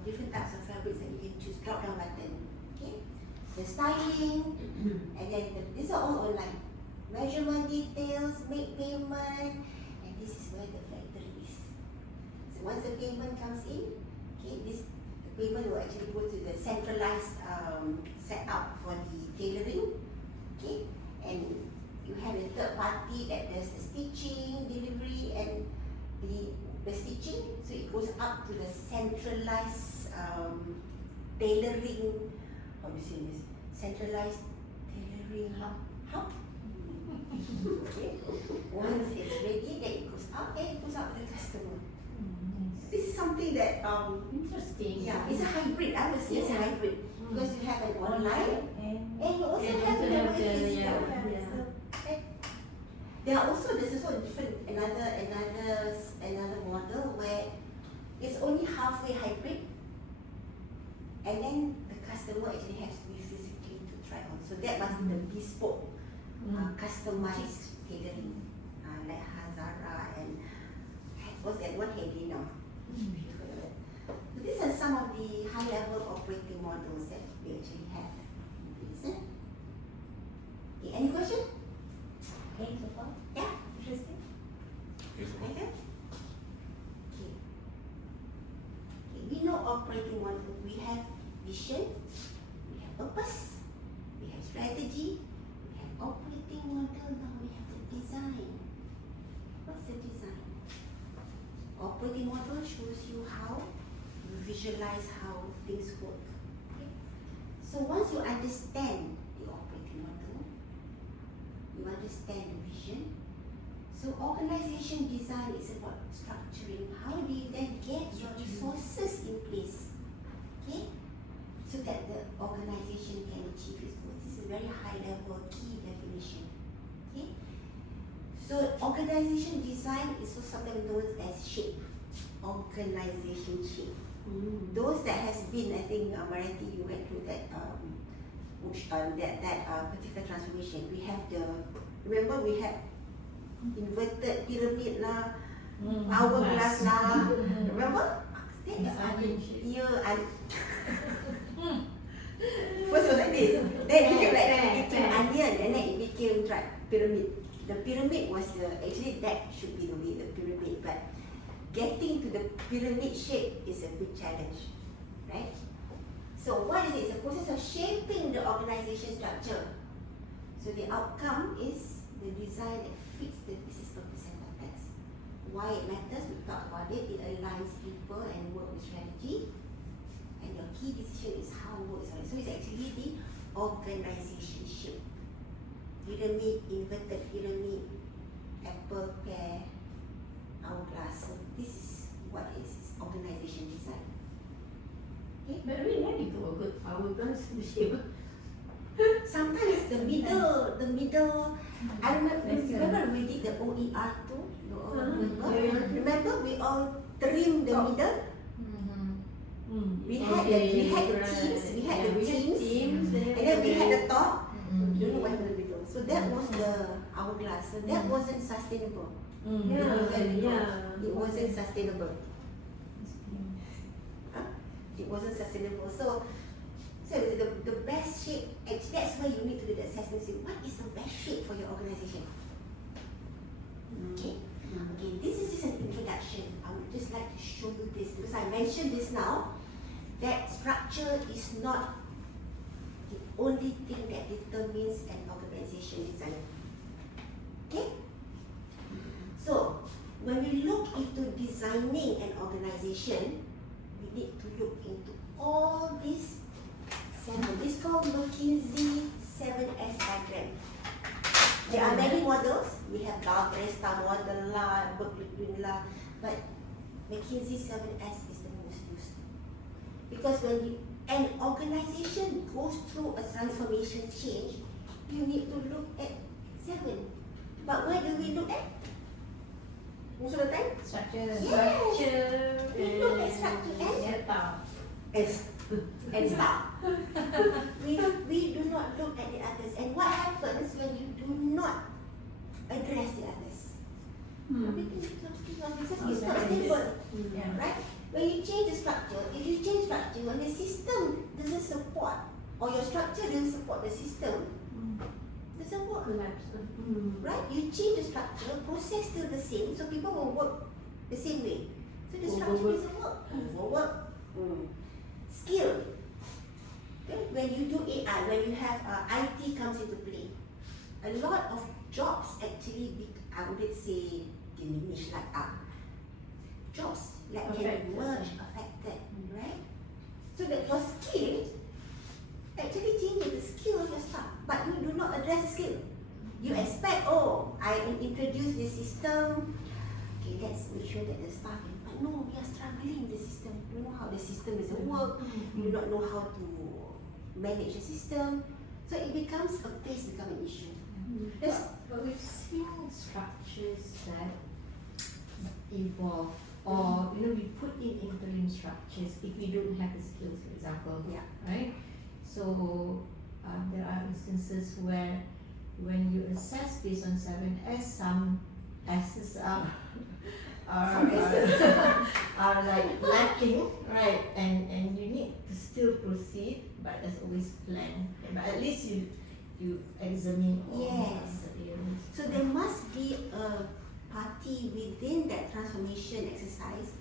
different types of fabrics that you can choose. Drop down button. Okay. The styling, and then these are all online. Measurement details, make payment, and this is where the factory is. So once the payment comes in, okay, the payment will actually go to the centralized setup for the tailoring, okay, and you have a third party that does the stitching, delivery, and the stitching. So it goes up to the centralized tailoring. How do you say this? Centralized tailoring hub. Okay. Once it's ready, then it goes out and it goes out to the customer. This is something that Interesting. yeah, it's a hybrid. I would say it's a hybrid because you have an online and you also And have also the have the, physical. yeah. Okay. There's also a different another model where it's only halfway hybrid, and then the customer actually has to be physically to try on. So that must be the bespoke, customized tailoring, like Hazara and what's that one HRD now? So these are some of the high-level operating models that we actually have. Okay, any question? Okay, so far? Yeah. Interesting. Yes, ma'am. Okay. We know operating model. We have vision, we have purpose, we have strategy, we have operating model. Now we have the design. What's the design? Operating model shows you how you visualize how things work. Okay? So once you understand the operating model, you understand the vision. So organization design is about structuring. How do you then get your resources in place? Okay? So that the organization can achieve its goals. This is a very high level key definition. Okay? So organization design is also sometimes known as shape. Organization shape. Those that has been, I think, Marati, you went through that particular transformation. We have remember we had inverted pyramid lah, hourglass lah. Remember? That is first was like this. Then it became like that. It became onion, and then it became pyramid. The pyramid was actually that should be the way, the pyramid, but getting to the pyramid shape is a big challenge, right? So what is it? It's a process of shaping the organization structure. So the outcome is the design that fits the business purpose and context. Why it matters, we talk about it. It aligns people and work with strategy. And your key decision is how work is on it. So it's actually the organization shape. Pyramid, inverted pyramid, apple, pear, hourglass. So this is what is organization design. Okay? But really radical, good hourglass shape. Sometimes the middle. I remember we did the OER too. You all remember? Remember we all trimmed the middle. We had the teams, and then we had the top. Don't know what the middle. So that was the hourglass. So that wasn't sustainable. It wasn't sustainable. It wasn't sustainable. So the best shape, actually that's why you need to do the assessment. See what is the best shape for your organization. Okay. Okay. This is just an introduction. I would just like to show you this because I mentioned this now. That structure is not the only thing that determines an organization design. Okay? So, when we look into designing an organization, we need to look into all these 7. This is called McKinsey 7S diagram. There are many models. We have Galvesta model lah, Berkeley lah, but McKinsey 7S is the most used. Because when an organization goes through a transformation change, you need to look at 7. But where do we look at? Most of the time? Structure. Yes. We look at structure and stuff. We do not look at the others. And what happens when you do not address the others? Everything is not stable. Right? When you change the structure, if you change structure, when the system doesn't support, or your structure doesn't support the system, doesn't work. Right? You change the structure, process still the same, so people will work the same way. So the structure doesn't work. Overwork. Skill. Okay? When you do AI, when you have IT comes into play, a lot of jobs actually, I wouldn't say diminish, like jobs like can Affected. emerge, affected, right? So that your skill actually changes the skill of your staff, but you do not address the skill. You expect, oh, I introduce this system, okay, let's make sure that the staff, but no, we are struggling with the system. You don't know how the system is at work, you do not know how to manage the system, so it becomes an issue. That's, But we've seen structures that evolve, or we put in interim structures if we don't have the skills, for example. Yeah. Right. So there are instances where when you assess based on 7S, some S's are are like lacking, right? And you need to still proceed, but there's always plan. But at least you examine all Yes. the areas. so there must be a party within that transformation exercise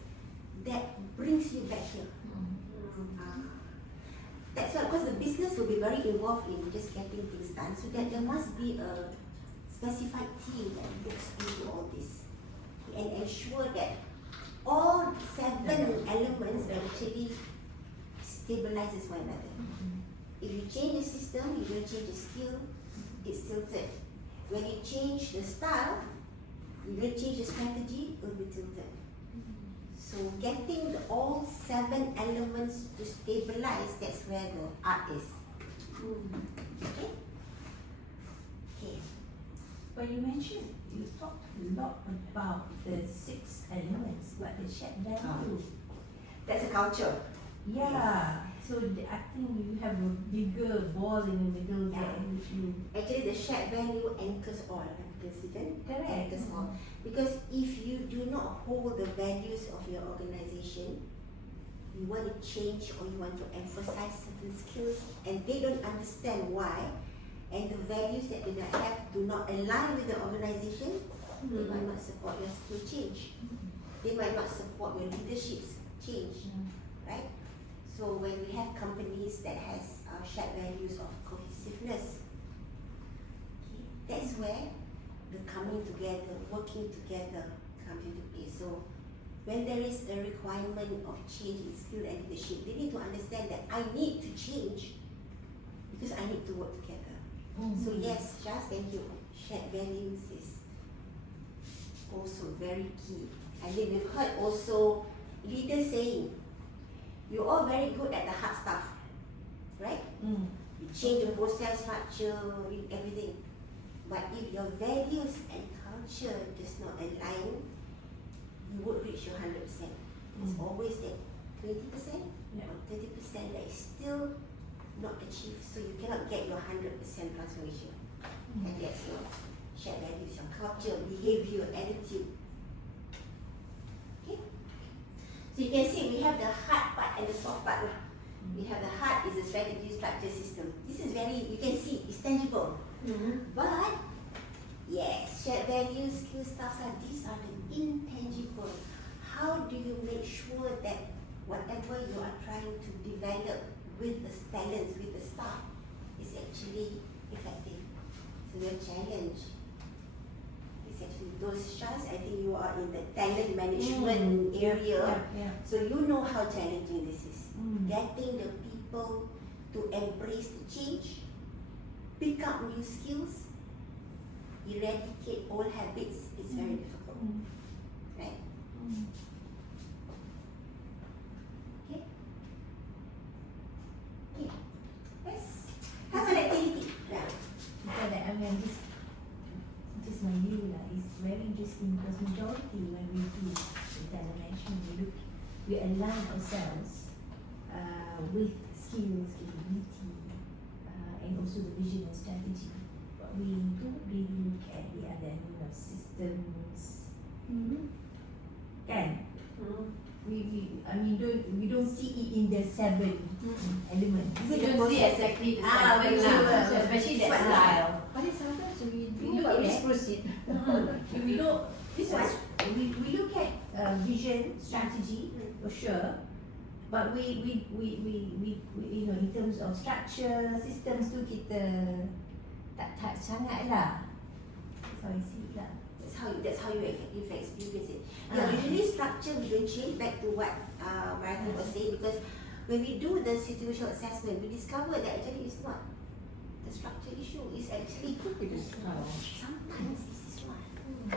that brings you back here. That's why, because the business will be very involved in just getting things done, so that there must be a specified team that looks into all this and ensure that all 7 elements actually stabilizes one another. If you change the system, you don't change the skill, it's tilted. When you change the style, you don't change the strategy, it will be tilted. So getting all 7 elements to stabilize, that's where the art is. Okay? Okay. But you mentioned, you talked a lot about the 6 elements, but the shared value. That's a culture. Yeah, so I think you have a bigger ball in the middle there, which you Actually, the shared value anchors all. President correct. anchors all. Because if you do not hold the values of your organization, you want to change or you want to emphasize certain skills, and they don't understand why, and the values that they might have do not align with the organization, they might not support your skill change. They might not support your leadership's change, right? So when we have companies that has shared values of cohesiveness, okay, that's where the coming together, working together comes into play. So when there is a requirement of change in skill and leadership, they need to understand that I need to change because I need to work together. So yes, Shaz, thank you. Shared values is also very key. And then we've heard also leaders saying, you're all very good at the hard stuff, right? You change the process, structure, everything. But if your values and culture does not align, you won't reach your 100%. It's always that 20% or 30% that is still not achieved, so you cannot get your 100% transformation. And that's your shared values, your culture, behavior, attitude. Okay? So you can see we have the hard part and the soft part. We have the hard is the strategy, structure, system. This is very, you can see, it's tangible. But yes, shared values, skill stuff, these are the intangible. How do you make sure that whatever you are trying to develop with the talents, with the staff, is actually effective? So your challenge is actually those shots. I think you are in the talent management area, so you know how challenging this is. Getting the people to embrace the change, pick up new skills, eradicate old habits is very difficult, right? Okay. Okay. Let's have an activity. Yeah. Because I mean, this my view is very interesting because majority when we do talent management, we align ourselves with skills, capability, and also the vision and strategy. But we don't really look at the other systems. Kan? We don't see it in the 7 elements. We don't see exactly the same when thing you lah. So especially that style. But it's sometimes we We do, look but at we it. proceed. we don't. This one we look at vision, strategy for sure, but we in terms of structure, systems tu kita tak tight sangat lah. That's how I see it lah. That's how you experience it. Ah. Yeah, usually structure we don't change back to what Marathi was saying, because when we do the situational assessment, we discover that actually it's not the structure issue. It's actually sometimes it's this one.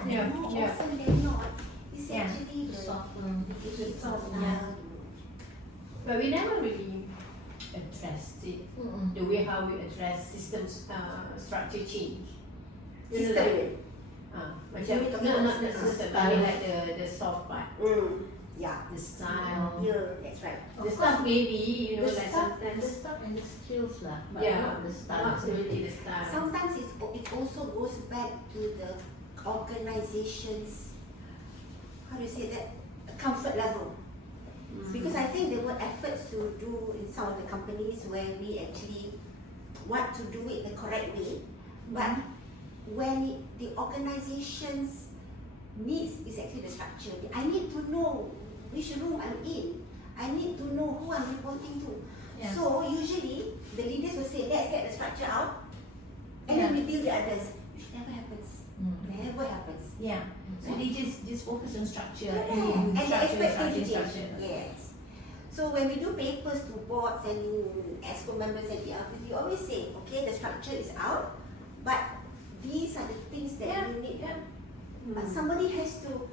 Yeah, More yeah. often than not, it's Yeah. actually the Software. software. But we never really addressed it. The way how we address systems structure change. You know, like, macam You talking no, about not the system, I mean like the soft part, Yeah. the style. Yeah, that's right. The stuff maybe, you know, The like stuff, the sometimes. stuff and the skills lah, but Yeah, not the style. not really the style. Sometimes it also goes back to the organization's, how do you say that, comfort level. Because I think there were efforts to do in some of the companies where we actually want to do it the correct way, but when the organization's needs is actually the structure. I need to know which room I'm in. I need to know who I'm reporting to. Yeah. So usually the leaders will say, let's get the structure out, and then we deal the others, which never happens. Never happens. Yeah. So they just focus on structure. And they expect things to structure. change. Yes. So when we do papers to boards and EXCO members and ERPs, we always say, okay, the structure is out, but these are the things that you need. Somebody has to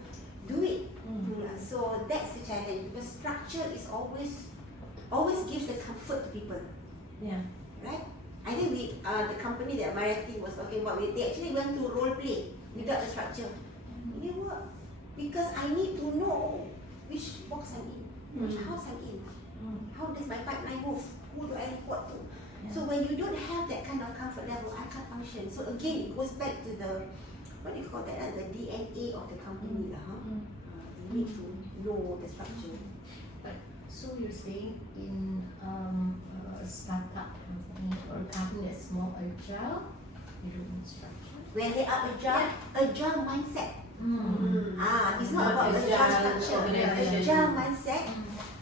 do it. So that's the challenge, because structure is always gives the comfort to people, Yeah. right? I think the company that Marathi was talking about, they actually went to role play without the structure. It didn't work, because I need to know which box I'm in, which house I'm in, how does my pipeline move, who do I report to. So when you don't have that kind of comfort level, I can't function. So again, it goes back to the, what do you call that, the DNA of the company. You need to know the structure. So you're saying in a startup company or a company that's more agile, you don't need structure? When they are agile mindset. It's not about Not agile agile structure. organization. Agile mindset,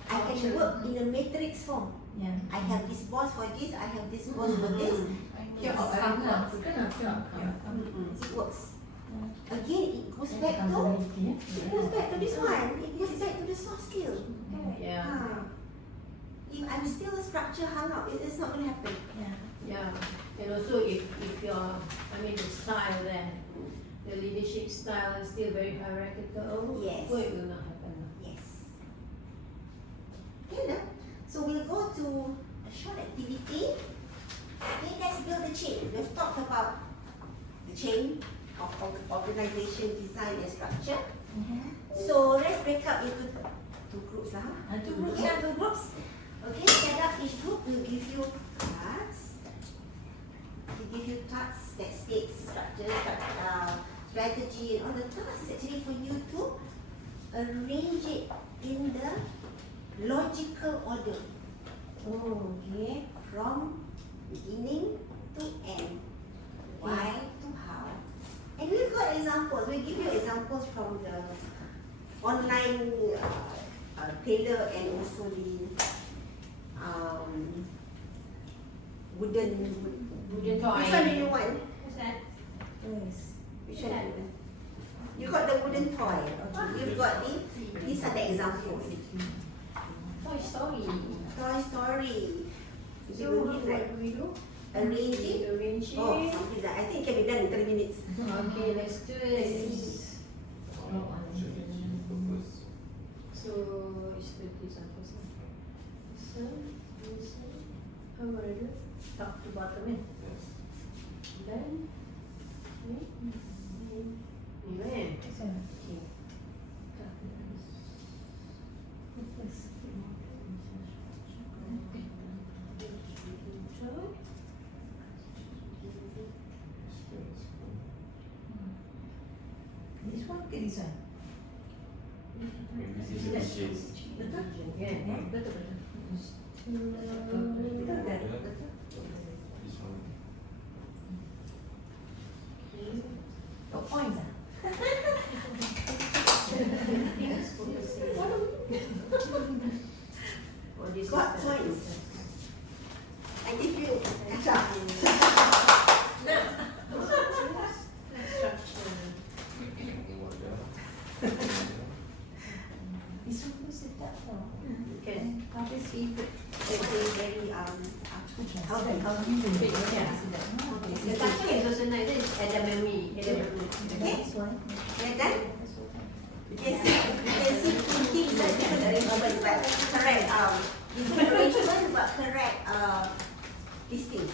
I can work in a matrix form. Yeah. I have this boss for this, I have this boss for this. Pure outcome lah, bukan lah pure outcome. It works. Again, it goes back to Accountability, it goes back to this one. It goes back to the soft skill. Yeah, If I'm still a structure hung up, it's not going to happen. yeah. And also if your, I mean the style then, the leadership style is still very hierarchical, Yes. well, it will not happen. Yes. Okay, now, so we'll go to a short activity. Okay, let's build the chain. We've talked about the chain of organization, design, and structure. So let's break up into two groups. Two groups. Yeah, two groups. Okay, set up each group. We'll give you cards. We'll give you cards that states structure, strategy, and all the tasks is actually for you to arrange it in the logical order. Okay, from beginning to end. Why to how. And we've got examples. We give you examples from the online tailor and also the wooden toy. Which one do you want? What's that? Yes. Which one do you want? You got the wooden toy. Okay. You've got these are the examples. Toy Story. Toy Story. So You will what need like do we do? arrange it. Arrange it. Oh, something like I think it can be done in 3 minutes. Okay, let's do this. So it's the design first. So how am I gonna do? Top to bottom in. Then Amen. Okay. This one ke this one? Yeah. Betul. Got points ah? Oh, this Got is points. I give you. No. You can see two things like different arrangement, but correct. Different arrangement, but correct. Listing.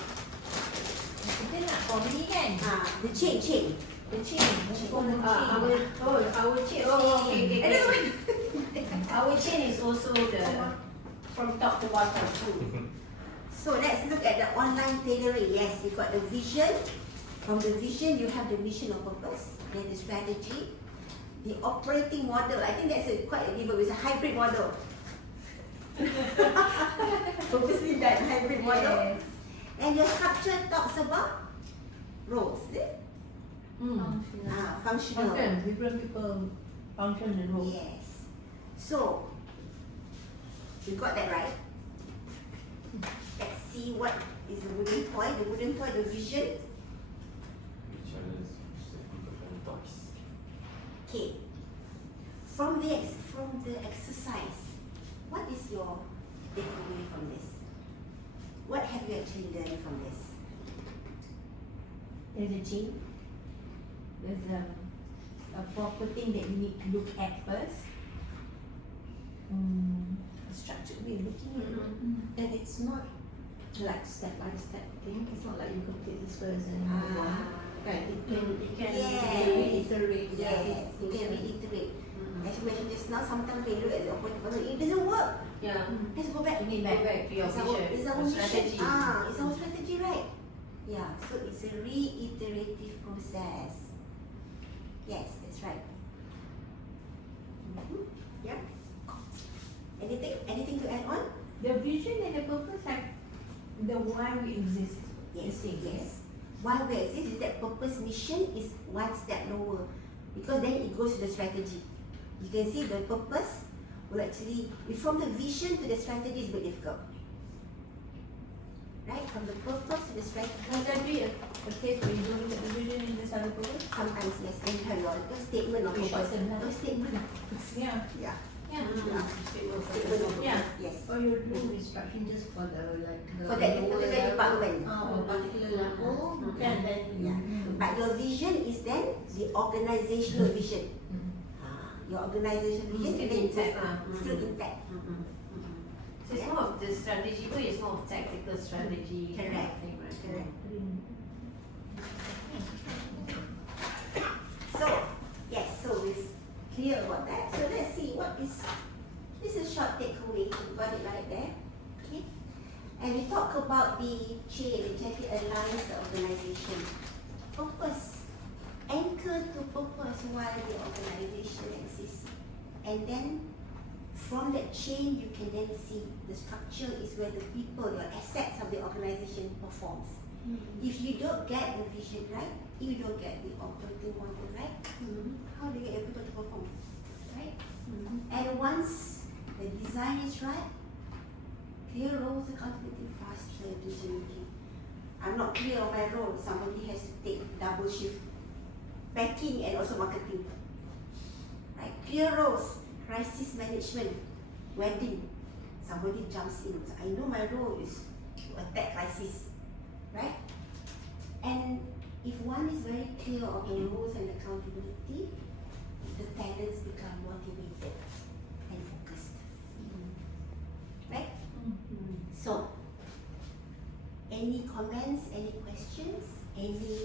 Kita nak comedy kan? The chain. The chain. Our chain. Oh, okay. Our chain is also the from top to bottom. So let's look at the online tailoring. Yes, you got the vision. From the vision, you have the mission or purpose. Then the strategy. The operating model. I think that's quite a giveaway. It's a hybrid model. Purposely that hybrid model. Yes. And your structure talks about roles. Is it? Functional. Function. Different people function and role. Yes. So, you got that right. Let's see what is the wooden toy. The wooden toy, the vision. Which are the toys? Okay. From the exercise, what is your takeaway from this? What have you actually learned from this? There's a chain. There's a proper thing that you need to look at first. A structured way of looking at it. And it's not like step by step thing. It's not like you complete this first and move on. Right? It can Yes. reiterate. Yes, you can reiterate. As you mentioned just now, sometimes when you look at the opposite person, it doesn't work. Yeah. Let's go back. Go back to your It's our vision, mission. strategy. It's our strategy, right? Yeah, so it's a reiterative process. Yes, that's right. Yeah. Anything to add on? The vision and the purpose, like the why we exist. Yes, The same. yes. Why we exist is that purpose mission is one step lower, because then it goes to the strategy. You can see the purpose will actually, from the vision to the strategy is a bit difficult. Right? From the purpose to the strategy. Can that be a case where you don't look at the vision and just have the purpose? Sometimes yes, and you have your statement of We purpose. shorten that. No statement of purpose. Yeah. Yeah. Yeah. Statement of purpose. Yeah. Yes. Or you're doing instruction just for the For that particular department. Or particular level. Can then Yeah. But your vision is then the organizational vision. Your organizational vision Still then intact, still intact. So it's more of the strategy, but it's more of tactical strategy. kind of Correct. thing, right? Correct. So, yes, so we've clear about that. So let's see what is, this is short takeaway, you got it right there. Okay. And we talk about the chain, which actually aligns the organization. Purpose. Anchor to purpose while the organization exists. And then from that chain you can then see the structure is where the people, your assets of the organization performs. If you don't get the vision right, you don't get the operating model right, how do you get your people to perform? Right? And once the design is right, clear roles, accountability, faster decision making. I'm not clear on my role, somebody has to take double shift, packing and also marketing. Right? Clear roles, crisis management, wedding, somebody jumps in. So I know my role is to attack crisis. Right? And if one is very clear of the roles and accountability, the talents become motivated and focused. Right? So, any comments, any questions, any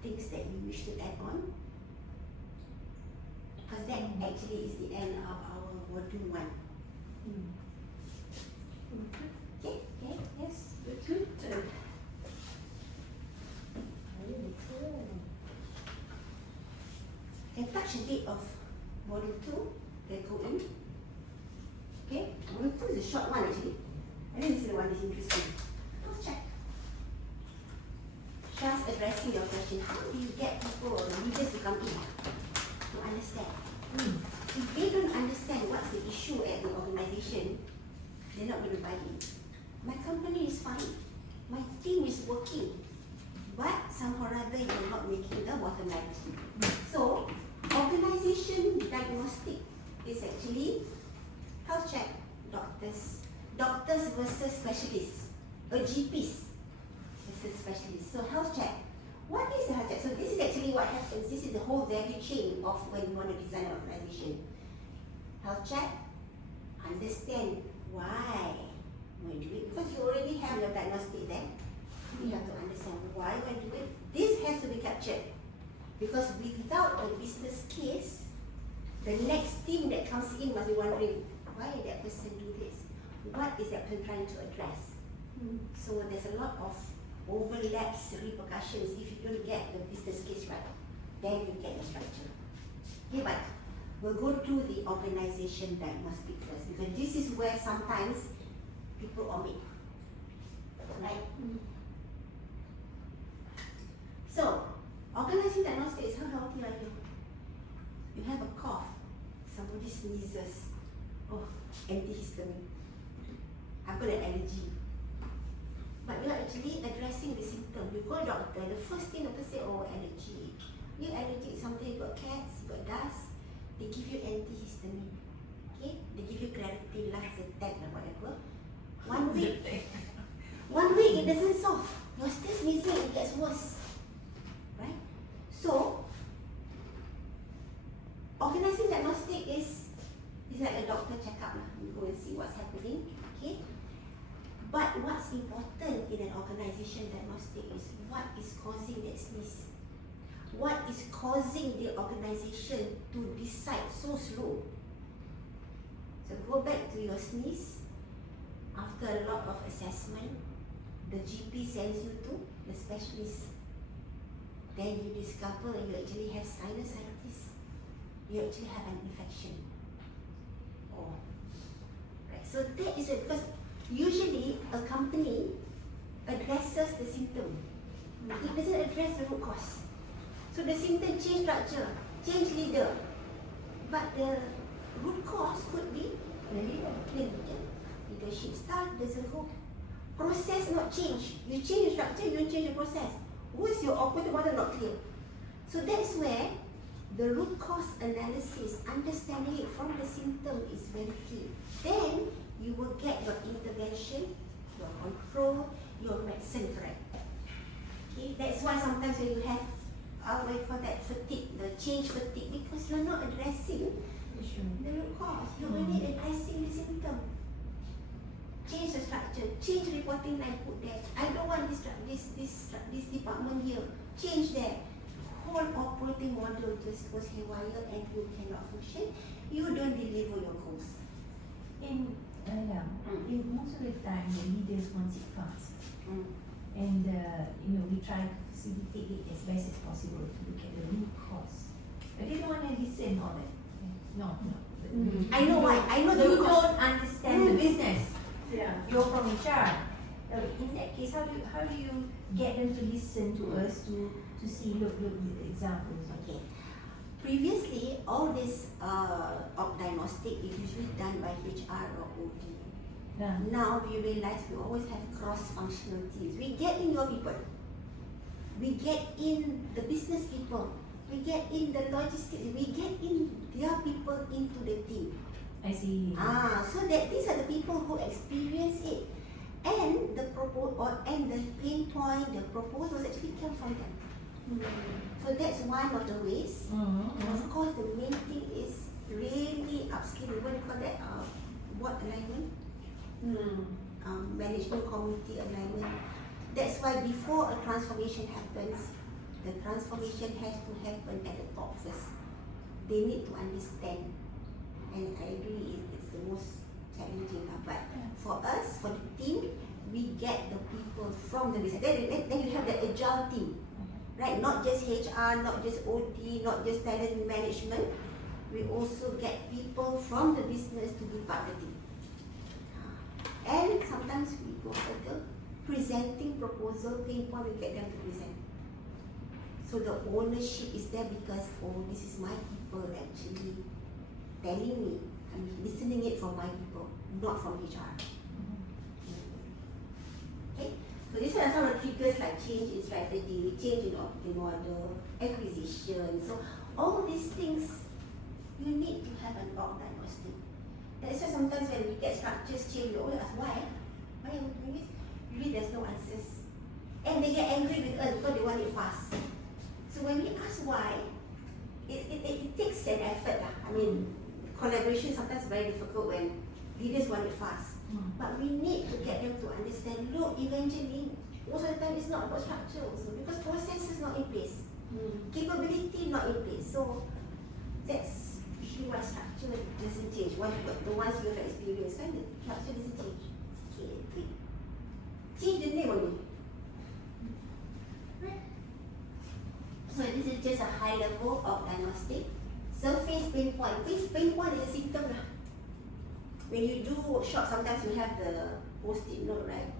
things that you wish to add on? Because that actually is the end of our module 1. Okay? Okay? Yes? Good. Can touch a bit of module 2, then go in. Okay? Module 2 is a short one actually. I think this is the one that's interesting. Let's check. Just addressing your question, how do you get people or the leaders to come in to understand? If they don't understand what's the issue at the organization, they're not going to buy in. My company is fine. My team is working. But somehow or other you're not making the bottom line. So, organization diagnostic is actually health check, doctors versus specialists, or GPs versus specialists. So health check, What is the health check? So this is actually what happens. This is the whole value chain of when you want to design an organization. Health check, understand why you want to do it. Because you already have your diagnostic there. You have to understand why you want to do it. This has to be captured. Because without a business case, the next team that comes in must be wondering, why did that person do this? What is that person trying to address? So there's a lot of overlaps, repercussions if you don't get the business case right. Then you get the structure. Okay, but we'll go through the organization diagnostic first, because this is where sometimes people omit. Right? So, organizing diagnostics, how healthy are you? You have a cough, somebody sneezes, oh, antihistamine. I've got an allergy. But you're actually addressing the symptom. You go to doctor, the first thing doctor say, oh, allergy. You're allergic, something, you got cats, you got dust, they give you antihistamine. Okay? They give you clarity, last attack or whatever. 1 week. 1 week it doesn't solve. You're still sneezing, it gets worse. Right? So, organizing diagnostic is like a doctor checkup. You go and see what's happening. Okay? But what's important in an organization diagnostic is what is causing that sneeze. What is causing the organization to decide so slow. So go back to your sneeze. After a lot of assessment, the GP sends you to the specialist. Then you discover you actually have sinusitis. You actually have an infection. Oh, right. So that is it, because usually a company addresses the symptom. It doesn't address the root cause. So the symptom change structure, change leader. But the root cause could be leadership style doesn't go. Process not change. You change the structure, you don't change the process. Who is your operating model not clear? So that's where the root cause analysis, understanding it from the symptom is very key. Then you will get your intervention, your control, your medicine correct. Okay, that's why sometimes when you have what you call that fatigue, the change fatigue, because you're not addressing the root cause. You're only addressing the symptom. Change the structure, change reporting line, put there. I don't want this department here. Change there. Whole operating model just goes haywire and you cannot function. You don't deliver your goals. In most of the time, the leaders want it fast, and we try to facilitate it as best as possible to look at the root cause. But they don't want to listen all that. No. I know why. I know the You root cause. don't understand the business. Yeah. You're from HR. In that case, how do you get them to listen to us to see look the examples? Okay. Previously, all this diagnostic is usually done by HR or OD. Yeah. Now we realize we always have cross-functional teams. We get in your people. We get in the business people. We get in the logistics. We get in their people into the team. I see. So that these are the people who experience it, and the pain point, the proposals actually come from them. So that's one of the ways. Of course, the main thing is really upskilling. What do you call that? Board alignment, management committee alignment. That's why before a transformation happens, the transformation has to happen at the top first. They need to understand. And I agree, it's the most challenging. But for us, for the team, we get the people from the business. Then you have the agile team, right? Not just HR, not just OT, not just talent management. We also get people from the business to be part of the team. And sometimes we go further, presenting proposal, pain point, we get them to present. So the ownership is there because, this is my people actually telling me, I'm listening it from my people, not from HR. Okay, so these are some of the triggers like change in strategy, change in operating model, acquisition. So all these things, you need to have an org diagnostic. That's why sometimes when we get structures change, we always ask why? Why are we doing this? Really there's no answers. And they get angry with us because they want it fast. why it takes an effort lah. I mean, collaboration sometimes very difficult when leaders want it fast. But we need to get them to understand, look, eventually, most of the time it's not about structure also, because process is not in place. Capability not in place. So that's usually why structure doesn't change. Once the ones you have experience, kan, the structure doesn't change. Okay. Change the name only. So this is just a high level of diagnostic. Surface pain point. Pain point is a symptom lah. When you do workshop, sometimes you have the post-it note, right?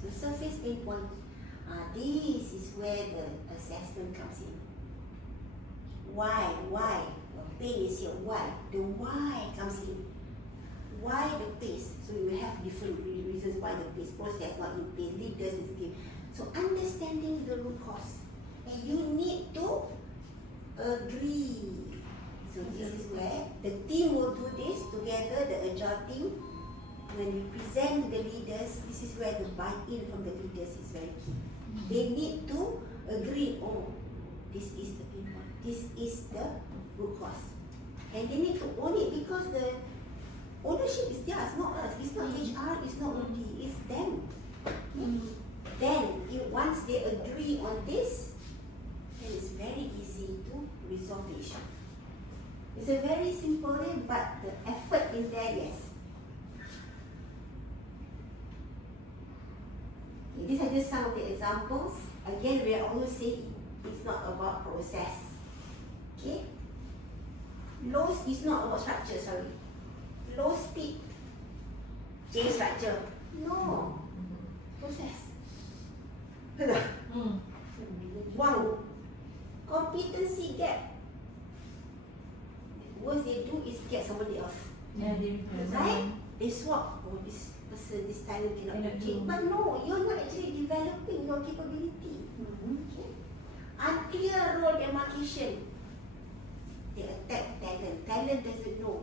So surface pain point. This is where the assessment comes in. Why? The pain is here. Why? The why comes in. Why the pace? So you have different reasons why the pace. Process not in place. Leaders is in. So understanding the root cause. And you need to agree. So this is where the team will do this together, the agile team. When we present to the leaders, this is where the buy-in from the leaders is very key. They need to agree, oh, this is the pain point, this is the root cause. And they need to own it because the ownership is theirs, not us. It's not HR, it's not OD, it's them. Then, once they agree on this, then it's very easy to resolve the issue. It's a very simple name, but the effort in there, yes. Okay, these are just some of the examples. Again, we are always saying it's not about process. Okay? Low is not about structure, sorry. Low speed, change structure. No. Process. One. Competency gap. What they do is get somebody else. Yeah, they represent. Right? They swap. Oh, this person, this talent cannot be changed. But no, you're not actually developing your capability. Okay? Unclear role demarcation. They attack talent. Talent doesn't know.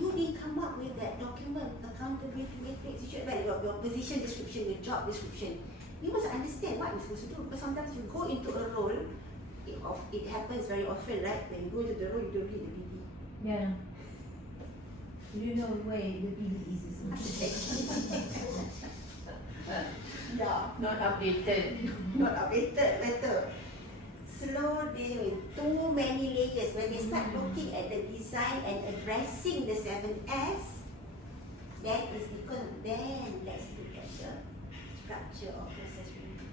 You didn't come up with that document, accountability matrix. You should write your position description, your job description. You must understand what you're supposed to do, because sometimes you go into a role. It happens very often, right? When you go into the role, you don't read the BD. Yeah. You know where the BD is, isn't it? Yeah. Not updated. Not updated, better. Slow dealing with too many layers. When they start looking at the design and addressing the 7S, that is because then let's look at the structure of process review.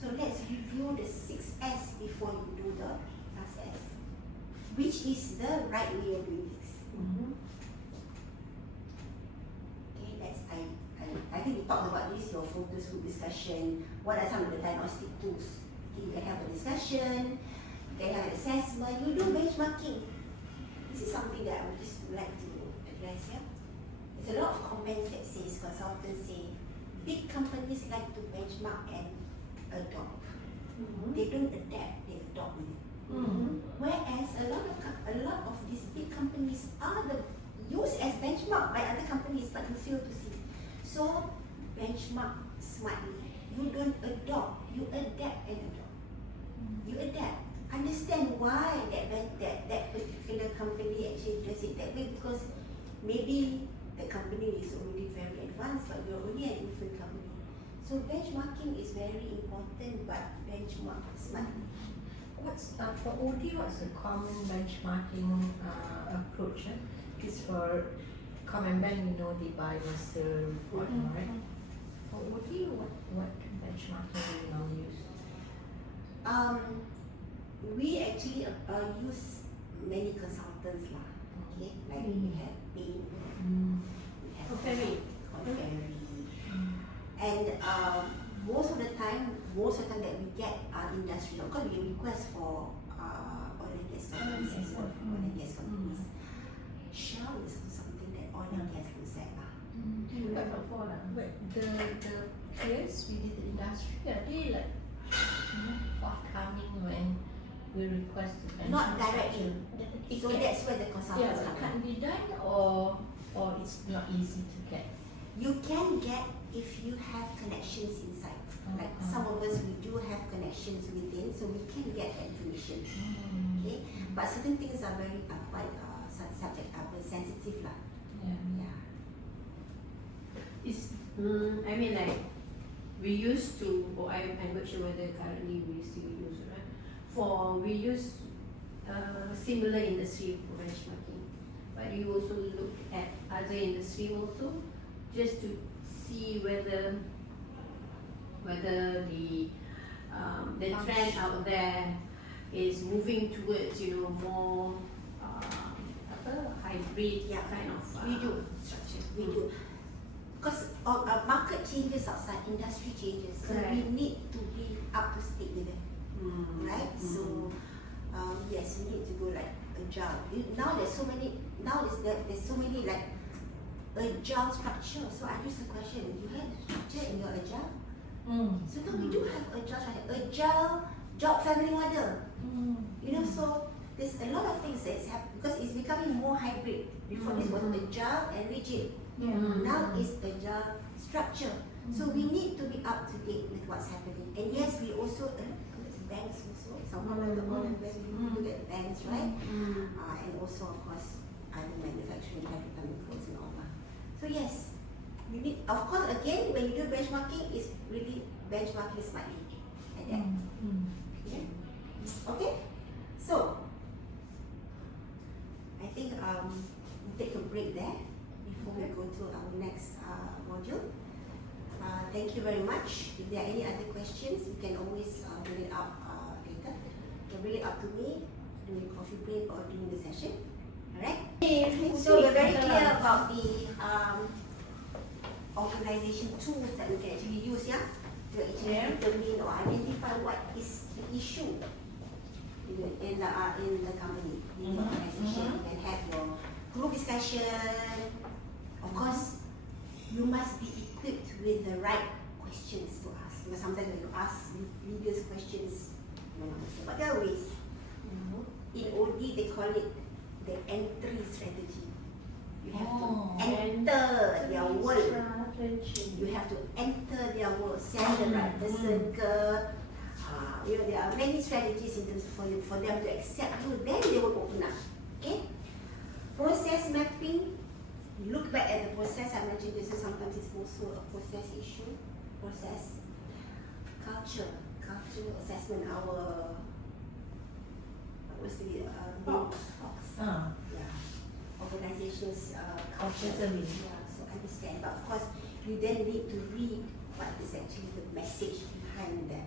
So let's review the 6S before you do the last S, which is the right way of doing this. Okay, I think we talked about this, your focus group discussion. What are some of the diagnostic tools? Okay, you can have a discussion, you can have an assessment, you do benchmarking. This is something that I would just like to address here. There's a lot of comments that says, consultants say, big companies like to benchmark and adopt. They don't adapt, they adopt. Whereas a lot of these big companies are used as benchmark by other companies, but you fail to see. So benchmark smartly. You don't adopt, you adapt and adopt. You adapt. Understand why that particular company actually does it that way, because maybe the company is already very advanced, but you're only an infant company. So benchmarking is very important, but benchmark smartly. What's for OD? What's the common benchmarking approach? Is for common bank, we know the buy master report, right? For OD, what benchmarking do you now use? We actually use many consultants lah. Okay, like we have Bain, we have Conferry. And most of the time that we get industrial, because we request for oil and gas companies as well, oil and gas companies. Shell is something that oil and gas looks at lah. But the peers within the industry, are they like forthcoming when we request to benchmark? Not directly. It So can- that's where the consultants it come in. can be done, or it's not easy to get. You can get if you have connections inside. Like some of us, we do have connections within, so we can get that information. Okay, but certain things are very quite subject sensitive lah. Yeah. Yeah. It's, I mean like, we used to, or I'm not sure whether currently we still use, right? We use similar industry for benchmarking, but you also look at other industry also, just to see whether the trend out there is moving towards, you know, more hybrid kind of We do. structure. We do. Because market changes outside, industry changes, so Correct. we need to be up to speed with it, right? So yes, we need to go like agile. Now there's so many like agile structure. So I use the question: you have structure in your agile? So now we do have agile structure, agile job family model. You know, so there's a lot of things that's happening because it's becoming more hybrid. Before this was agile and rigid. Now it's agile structure. So we need to be up to date with what's happening. And yes, we also banks also. Somehow like the online bank, we look at banks, right? And also of course other manufacturing chemicals and all that. So yes, you need, of course, again when you do benchmarking, it's really benchmarking smartly. Like that. Okay? Okay? So I think we'll take a break there before we go to our next module. Thank you very much. If there are any other questions, you can always bring it up later. You can bring it up to me during coffee break or during the session. Alright? So we're very clear about the organization tools that we can actually use, yeah, to actually determine or identify what is the issue in the company, in the organization. You can have your group discussion. Of course, you must be equipped with the right questions to ask. Because sometimes when you ask leaders questions, you don't answer. But there are ways. In OD, they call it the entry strategy. You have to enter their world. You have to enter their world. Send the right person. You know, there are many strategies in terms of for them to accept you. Then they will open up. Okay. Process mapping. Look back at the process. I mentioned this. Sometimes it's also a process issue. Process. Culture assessment. Our what's the box. Yeah. Organization's culture. Yeah. So understand. But of course, you then need to read what is actually the message behind that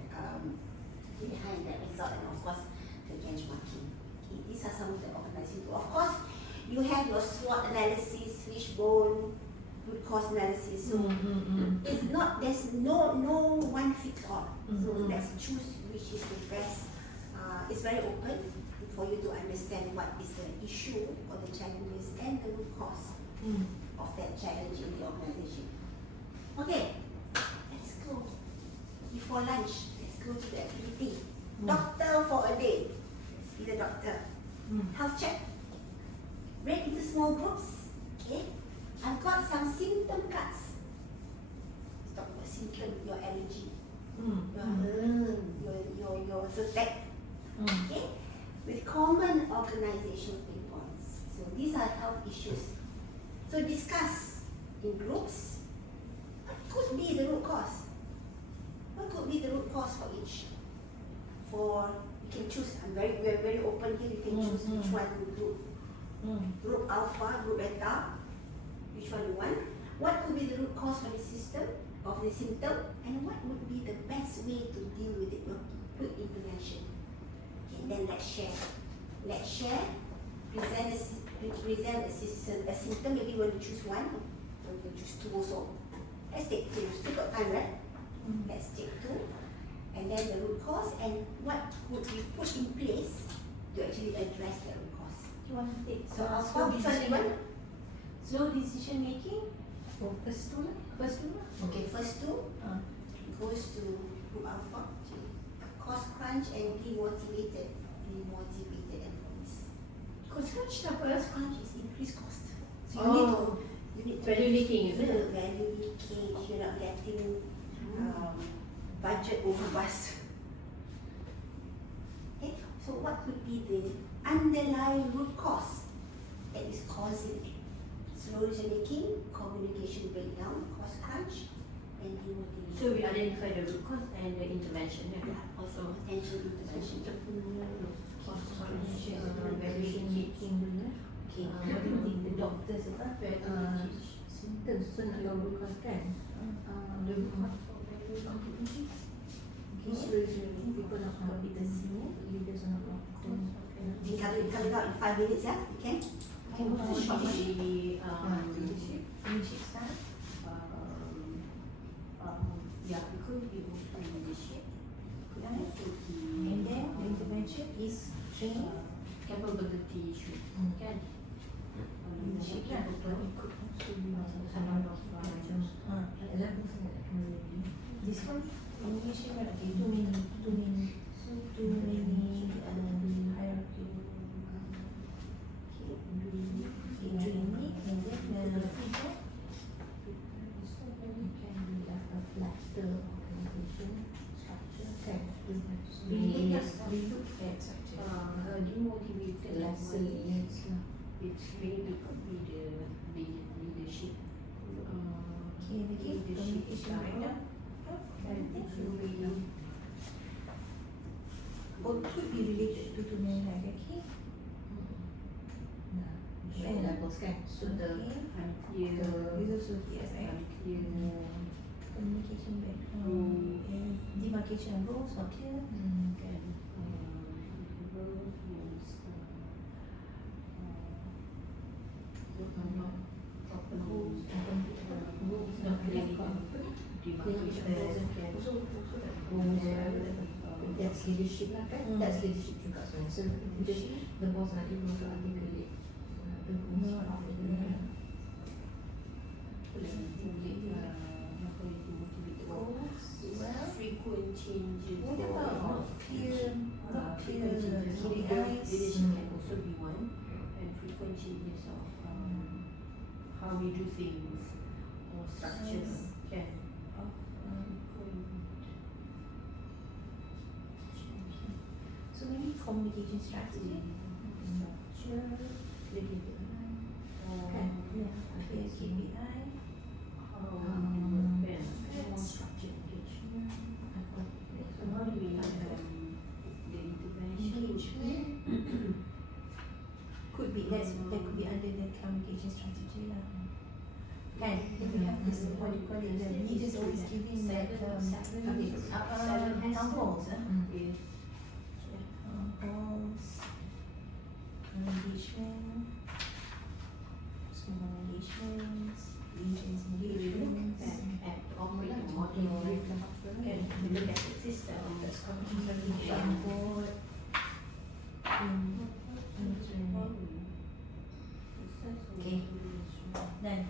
result, and of course the benchmarking. Okay, these are some of the organizing tools. Of course, you have your SWOT analysis, fishbone, root cause analysis. So it's not, there's no one fits all. So let's choose which is the best. It's very open for you to understand what is the issue or the challenges and the root cause of that challenge in the organization. Okay, let's go. Before lunch, let's go to the activity. Doctor for a day. Let's be the doctor. Health check. Break into small groups. Okay. I've got some symptom cards. Let's talk about symptom, your allergy. Your Zyrtec. Okay. With common organizational pain points. So these are health issues. So discuss in groups. What could be the root cause? What could be the root cause for each? You can choose. We're very open here. You can choose which one group. Group alpha, group beta. Which one you want? What could be the root cause for the system of the symptom, and what would be the best way to deal with it? Put intervention. Okay, then let's share. Let's share. Present a symptom. Maybe you want to choose one, or you can choose two also. Let's take two. Still got time, right? Let's take two. And then the root cause, and what could we put in place to actually address the root cause. You want to take So I'll start with one. slow decision making? Or first two? Okay, first two goes to group alpha. Cost crunch and demotivated employees. Cost crunch apa? Cost crunch is increased cost. So you need to Value leaking, is it? Value leakage. You're not getting budget overbust. could be the underlying root cause that is causing it. Slow decision making, communication breakdown, cost crunch, and demotivation. So we identify the root cause and the intervention. Yeah. Yeah, also potential intervention. Evaluation making dulu. Okay. According the doctors symptoms so nak tahu root cause kan. The root cause for evaluation competencies. Okay, so people not competency, leaders are not competent. We cut it out in 5 minutes, yeah? We can? Can also short leadership. leadership. Leadership style. Yeah, it could be also leadership. Could Right. also be And then the intervention is training. capability issue. Kan? Leadership Leadership kan. capability could also be a lot of This one, communication kan okay, too many hierarchy. Okay, training and then the feedback. Can be a flatter organization structure kan. We look at demotivated lesson employees. learned lah. It's maybe could be the leadership. Okay, communication breakdown. Or could be related to tunnel hierarchy. Levels kan. So the Unclear, right? Communication background, demarcation of roles not clear. That's leadership lah kan. That's leadership juga sebenarnya. So the boss nanti perlu articulate the goals properly. Frequent changes. What about not clear KPIs? Leadership can also be one, and frequent changes of how we do things or structures can. So maybe communication strategy, structure, clear KPI, kan? Clear KPI. More structured engagement. So how do we have the intervention? Could be that could be under the communication strategy lah. Kan? If we have this what do you call it? The leaders always giving that town halls, Yes. goals, engagement, small engagements, regions engagements. At operating model, can we look at the system that's Communication board. Okay. Done.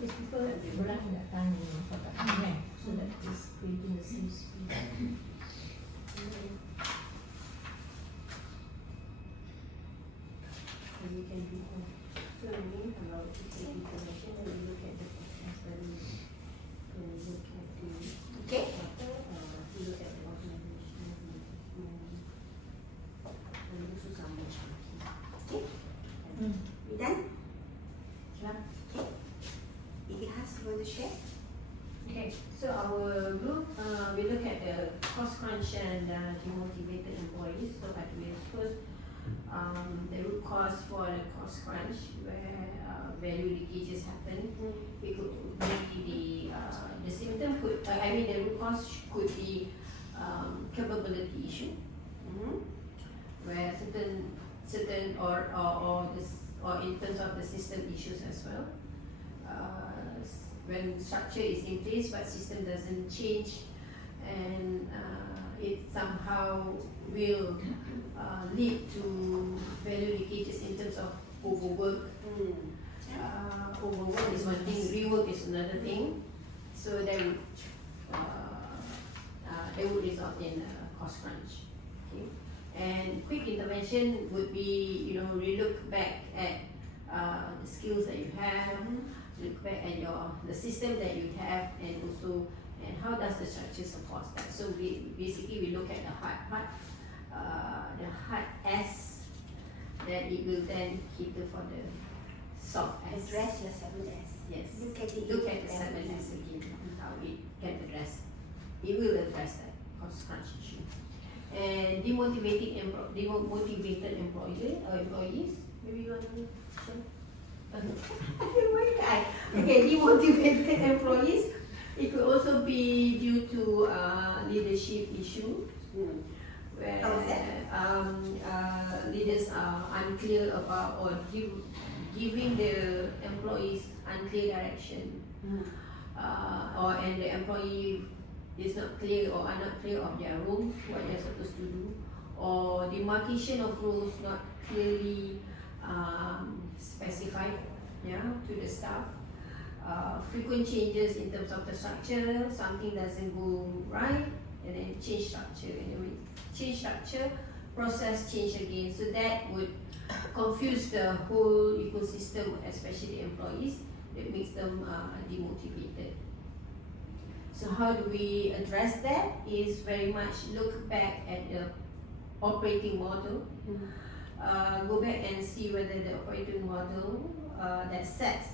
These people orang nak tanya apa tak kan. So that is creating the safe space. So we can do that. So we need about to take information and we look at the process study. And we look at the Okay? we look at the organization and also some chunky. Okay? We done? Okay. Ihas, you want to share? Okay, so our group, we look at the cost crunch and demotivated employees. So at first, the root cause for the cost crunch, where value leakages happen. We could maybe the symptom could, the root cause could be capability issue, where certain or in terms of the system issues as well. When structure is in place but system doesn't change, and it somehow will lead to value leakages in terms of overwork. Overwork is one thing, rework is another thing. So that would result in a cost crunch. Okay? And quick intervention would be, relook back at the skills that you have, look back at the system that you have, and also and how does the structure support that? So we look at the hard S, then it will then cater for the soft S. Address your 7S. Yes. Look at it. Look at the 7S again, how it can address. It will address that cost crunch issue. And demotivated employee or employees. Maybe you want to share? Okay, demotivated employees. It could also be due to leadership issue, where How is that? leaders are unclear about or giving the employees unclear direction, and the employee is not clear or are not clear of their roles, what they're supposed to do, or demarcation of roles not clearly specified, to the staff. Frequent changes in terms of the structure, something doesn't go right, and then change structure, and then change structure, process change again. So that would confuse the whole ecosystem, especially employees. That makes them demotivated. So how do we address that? Is very much look back at the operating model. Go back and see whether the operating model that sets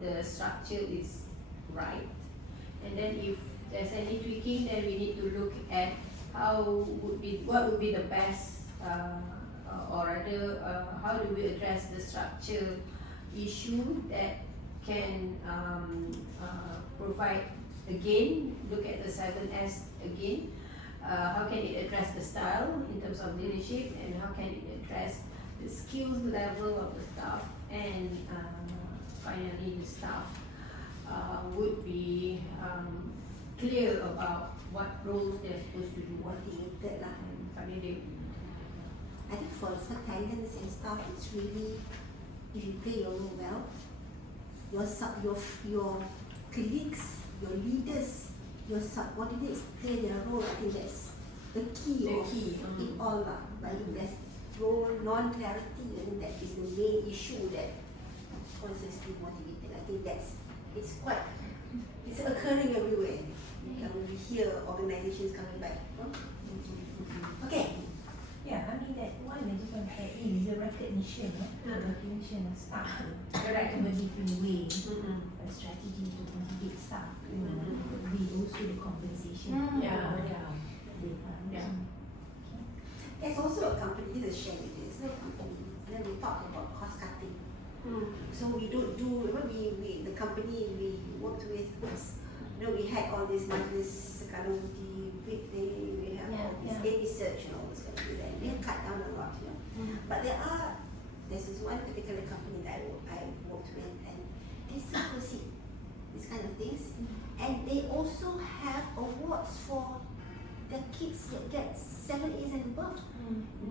the structure is right, and then if there's any tweaking, then we need to look at what would be the best, or rather how do we address the structure issue that can provide, again, look at the 7S again, how can it address the style in terms of leadership, and how can it address the skills level of the staff, and finally the staff would be clear about what roles they're supposed to do, Motivated lah. and finally I think for talents and stuff, it's really, if you play your role well, your colleagues, your leaders, your subordinates play their role. I think that's the key The of key, it all lah. But if there's role non-clarity, then that is the main issue that causes demotivated. I think it's occurring everywhere. We hear organizations coming back. Okay. Yeah, I mean that one I just want to add in is the recognition, recognition of staff. From a different way, a strategy to motivate staff. Be also the compensation. Yeah. There's also a company, the share with this, a company, and then we talk about cost cutting. So we don't do, the company we worked with was, we had all these majlis sekarang di big thing, we have all this research and all this kind of thing, and we have cut down a lot, But there's this one particular company that I worked with, and they still proceed these kind of things, and they also have awards for the kids that get 7 A's and above.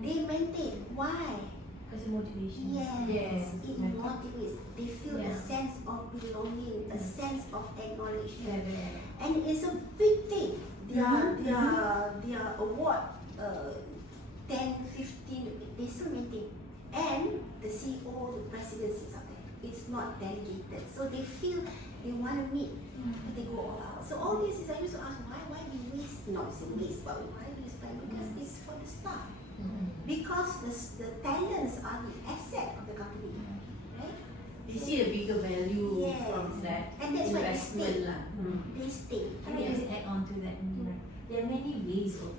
They maintain. Why? Because of motivation. Yes, it Yeah. motivates. They feel a sense of belonging, a sense of acknowledgement, Yeah. and it's a big thing. Their award, 10, 15, they still maintain, and the CEO, the president sits up there. It's not delegated, so they feel they want to meet, they go all out. So all this is, I used to ask, why we waste? Not say waste, but why we spend? Because it's for the staff. Because the talents are the asset of the company, right? you see a bigger value Yes. from that And that's why they investment stay. lah. They stay. I mean, just add on to that. There are many ways of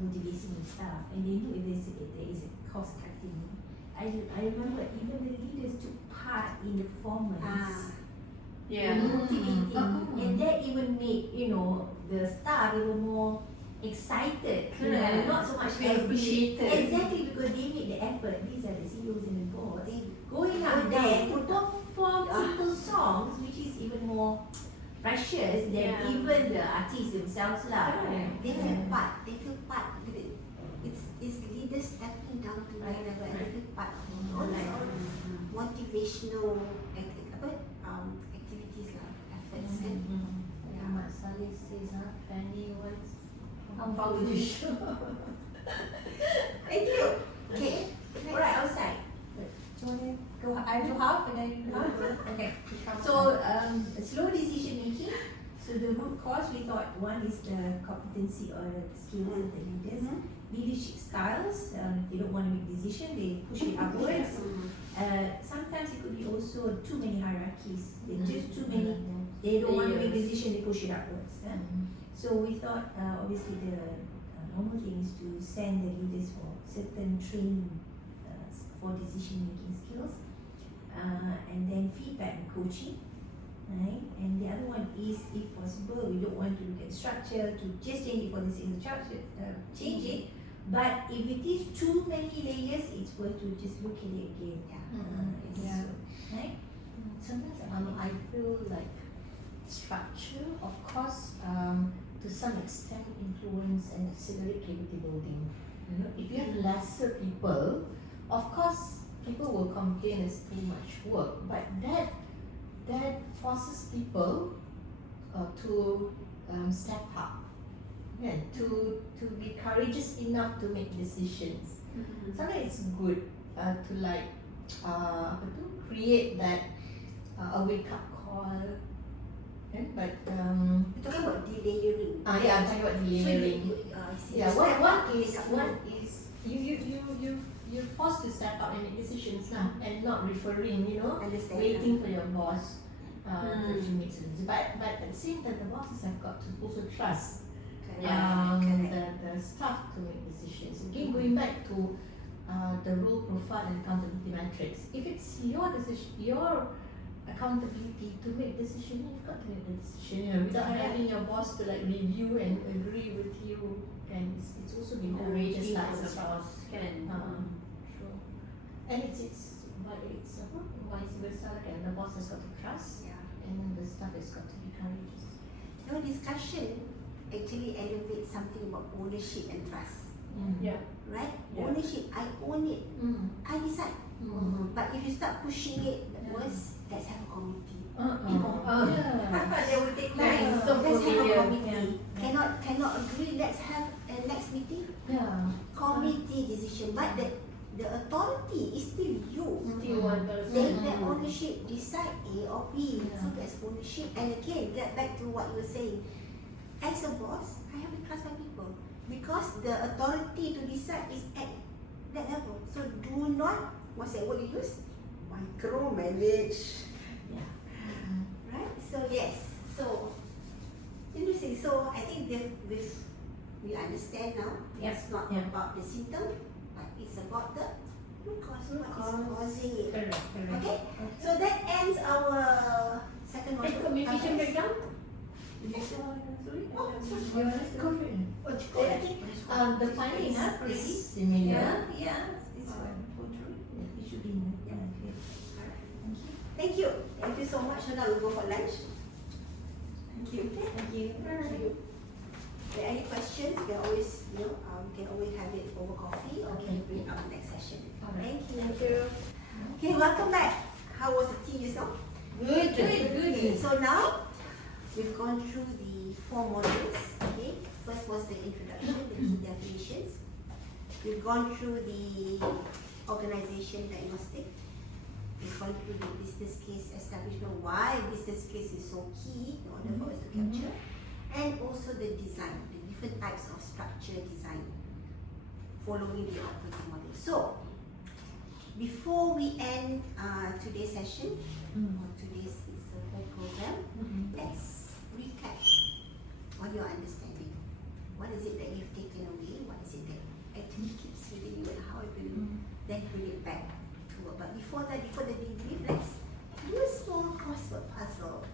motivating staff, and they do investigate. There is a cost cutting. I remember even the leaders took part in the performance. Yeah. Motivating, and that even made the staff even more excited. Correct. Not so much Feel as appreciated. Exactly, because they made the effort. These are the CEOs and the board. They Going out there to perform simple songs, which is even more precious than Yeah. even the artists themselves lah. Correct. They feel part. They feel part. It's leaders stepping down to their level, and they feel part of it. All these motivational activities lah, efforts. And Muhammad Saleh says, Fanny wants Foundation. thank you. Okay. Alright, outside. So I do half and then you half. Okay. So slow decision making. So the root cause we thought one is the competency or the skills of the leaders. Leadership styles, they don't want to make decision, they push it upwards. Sometimes it could be also too many hierarchies. They just too many. They don't want to make decision, they push it upwards. So we thought obviously the normal thing is to send the leaders for certain training for decision making skills, and then feedback and coaching. Right? And the other one is, if possible, we don't want to look at structure to just change it for the sake of structure, change it. But if it is too many layers, it's worth to just look at it again. Yeah. Right? Sometimes I feel like structure, of course, to some extent influence and accelerate capability building. You know, if you have lesser people, of course, people will complain it's too much work, but that forces people to step up, to be courageous enough to make decisions. Sometimes it's good to like create that a wake up call. But We're talking about delayering. yeah, I'm talking about delayering. I see. Yeah, Step up, one is step up. one is you're forced to step up and make decisions now, and not referring, Understand. waiting for your boss to make decisions. But at the same time, the bosses have got to also trust the staff to make decisions. Again, going back to the role profile and accountability metrics. If it's your decision, your accountability to make decision, you've got to make the decision. Without having your boss to like review and agree with you, and it's also being courageous Waiting lah for as the well. boss kan. True. And it's vice versa, and the boss has got to trust, Yeah. and the staff has got to be courageous. Our discussion actually elevates something about ownership and trust, Yeah. right? Yeah. Ownership, I own it, I decide. But if you start pushing it, worse, let's have a committee. They will take time. So Let's have a familiar. committee. Cannot agree, let's have a next meeting. Yeah. Committee decision, but the authority is still you. Still one person. Take that ownership, decide A or B. Yeah. So that's ownership. And again, get back to what you were saying. As a boss, I have to trust my people because the authority to decide is at that level. So do not, what's that word you use? Micromanage. Yeah. Right? So yes. So interesting. So I think we understand now. It's not about the symptom, but it's about the root cause. What is causing it? Correct. Okay. So that ends our second And module. communication Okay. breakdown? Oh, sorry. You understand? I think The finding is similar. Yeah, it's go through. It should be in the clear. Thank you. Thank you so much. So now we'll go for lunch. Thank you. Thank you. If there are any questions, you can always, we can always have it over coffee or we can bring it up next session. Alright. Thank you. Okay, welcome back. How was the tea just now? Good. Okay, so now we've gone through the 4 modules. Okay, first was the introduction, the key definitions. We've gone through the organization diagnostic. We've gone through the business case establishment, why business case is so key in order for us to capture, and also the design, the different types of structure design following the operating model. So, before we end today's session, or today's whole program, let's recap on your understanding. What is it that you've taken away? What is it that actually keeps feeding you, and how it will then bring it back to work? But before that, before the debrief, let's do a small crossword puzzle.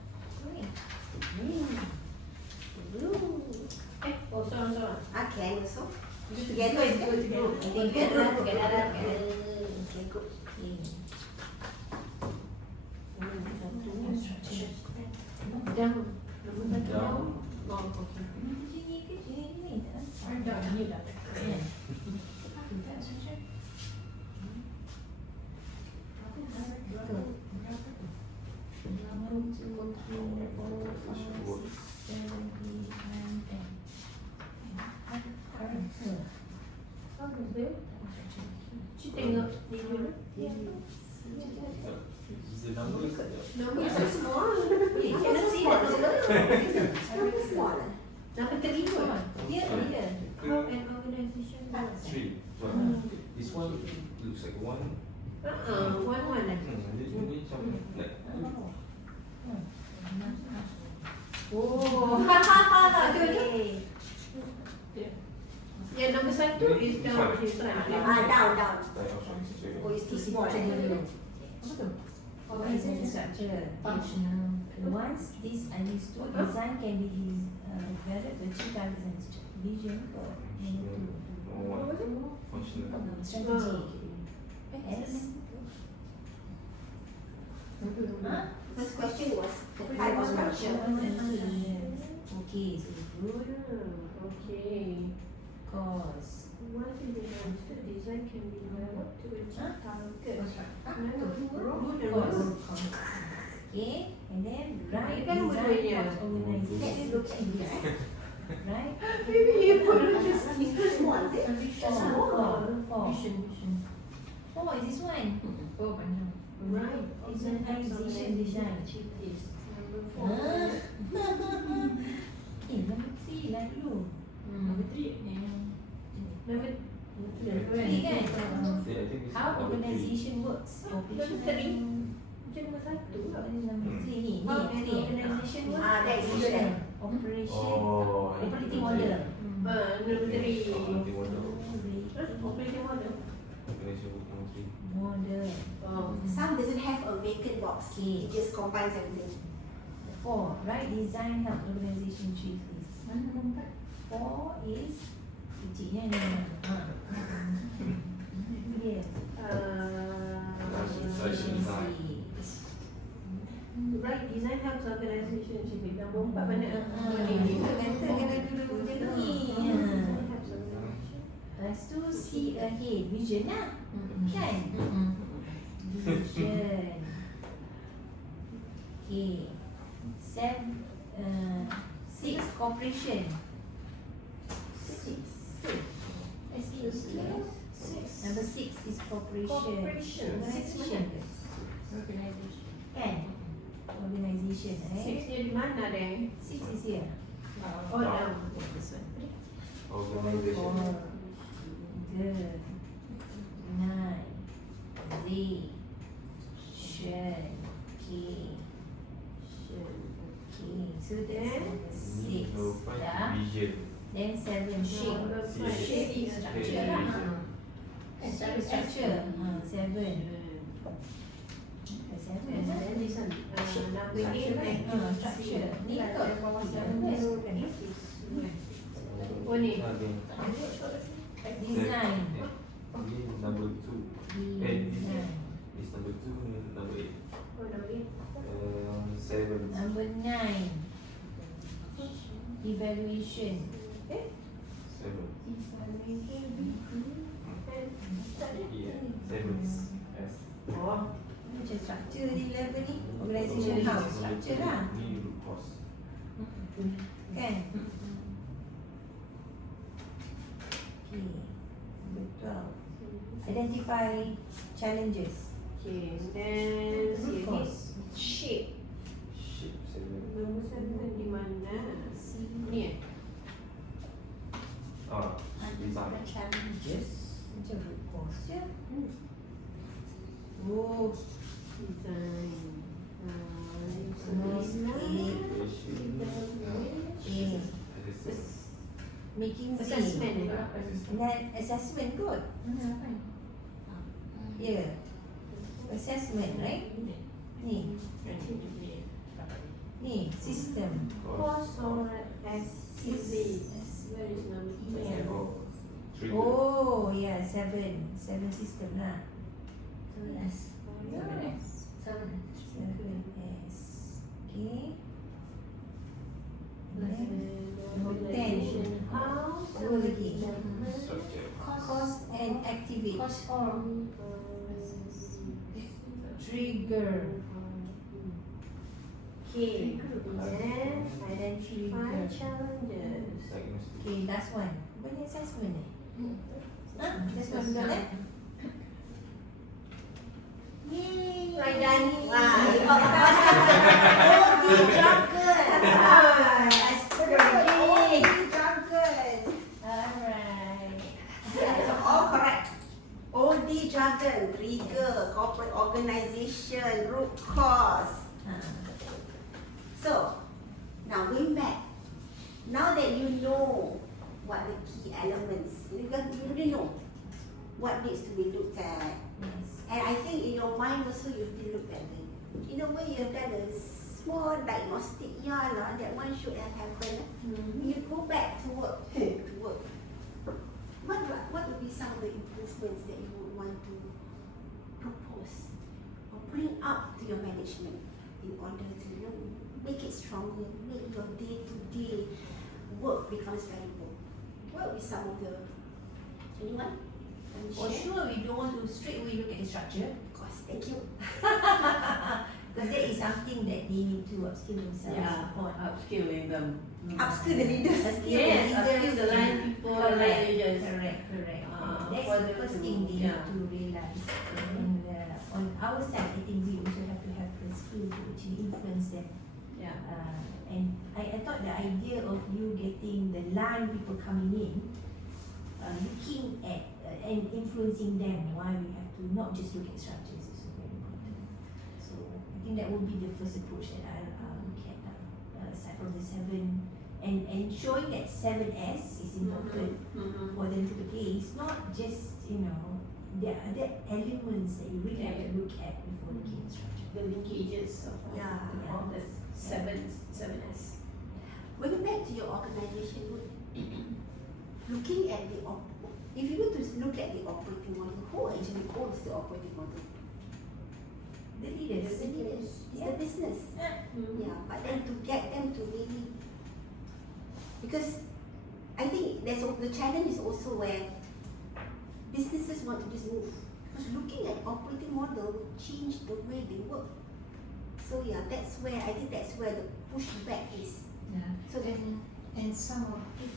Sorang-sorang. Okay, also do together. Go together. Together. Together. Okay, good. Down. Down. Cik tengok ni dulu. The numbers. Nombor so small. You cannot see the number. Number small. Number 3 kot. Ya, ya. How an organisation works. 3. This one looks like 1. One. Ini macam like Oh, Okay. yang nombor 1 is down his right. Down. type of structure. Oh, it's too small. Apa tu? Organization structure. Functional. Once these understood, design can be developed to achieve targets and vision for Functional. strategy. S. First question was the type of structure. Okay, so good. Okay. Cause. Once it is understood, design can be developed to achieve targets. Cause. Okay, and then right Kan design dua-duanya. of organization. Let's look at this. Right? Maybe you put it It's too small, is it? Four. Vision. Oh, is this one? Oh, panjang. right. Design helps Organization organization design. achieve this. Number 4. Number 3 lah dulu. Number 3. Number Three kan? I think this How is number 3. organization works. Number 3. Macam nombor 1 lah. Number 3 ni. How an Ni. organisation works. That's good. Operation. Oh, Operating model. Number 3. Operating model. Operating model. Organization working three. Model. Some doesn't have a vacant box. Okay. It just combines everything. 4. Right design help organization achieve this. Mana nombor 4 is kecilnya ni. Dia. Right design helps organization achieve it. Nombor 4 mana? Kata kena dulu macam ni. Lepas tu see ahead. Vision lah. Kan? Vision. Okay. 6 cooperation. Number 6 is cooperation. Cooperation. Six Organization. Organization. Kan? Organization. 6 dia di mana deh? 6 is here. Oh, down. This one. Organization. Good. 9. Z. Shen. Okay. Okay. So that's number 6. Number 5 Dah. vision. Then 7 shape. Number 5. Shape is structure lah. Structure. Structure. 7. 7. Then this one. Number 8. Structure. Ni kot bawah 7. Oh ni. Design. Ini number 2. Design. This number 2, number 8. Oh, number 8. 7. Number 9. Evaluation. 7. Yeah, 7. S. Oh. Macam structure ni level ni. Organisation house. Structure lah. Ni root cause. Kan? Okay. Number 12. Identify challenges. Okay, then see this shape. Shape 7. Nombor 7 di mana? Ni eh? Design. Challenges. Macam root cause je. Oh. Design. Okay. Making Z. Assessment. Dan assessment kot. Yeah. Assessment, right? Ni. Ni. System. Course or activity. Where is number 10? Trigger. Oh, yeah, 7 system lah. Yes. 7S. 7S. Okay. Number 10. How? Dua lagi. Structure. Cause and activate. Cause or Trigger. Okay, then identify challenges. Diagnostic. Okay, last one. Banyak assessment eh? Assessment betul eh? Yay! Right done. Wow. Oh, the jungle. going back, now that you know what the key elements, you already know what needs to be looked at. Yes. And I think in your mind also you've been looked at it. In a way you've done a small diagnostic, yeah lah, that one should have happened. You go back to work, what would be some of the improvements that you would want to propose or bring up to your management in order to make it stronger, make your day-to-day work becomes valuable? What would be some of the, anyone? Can you For share? sure, we don't want to straight away look at the structure. Of course, thank you. Because that is something that they need to upskill themselves Yeah, on. upskilling them. Upskill the leaders. Upskill Yes, the upskill leaders. the line people, line Correct, leaders. correct. That's For the them first to- thing they yeah. need to realize. And on our side, I think we also have to have the skill to actually influence them. Yeah. And I thought the idea of you getting the line people coming in, looking at and influencing them, why we have to not just look at structures is very important. So I think that will be the first approach that I'll look at, aside from the 7, and showing that 7S is important for them to play. It's not just, there are other elements that you really have to look at before looking at structure. The linkages of Yeah. all the 7S. Going back to your organization, looking at if you were to look at the operating model, who actually owns the operating model? The leaders. The leaders. It's the business. Yeah, but then to get them to really, because I think the challenge is also where businesses want to just move. Because looking at operating model will change the way they work. So yeah, I think that's where the pushback is. Yeah. So And some of it,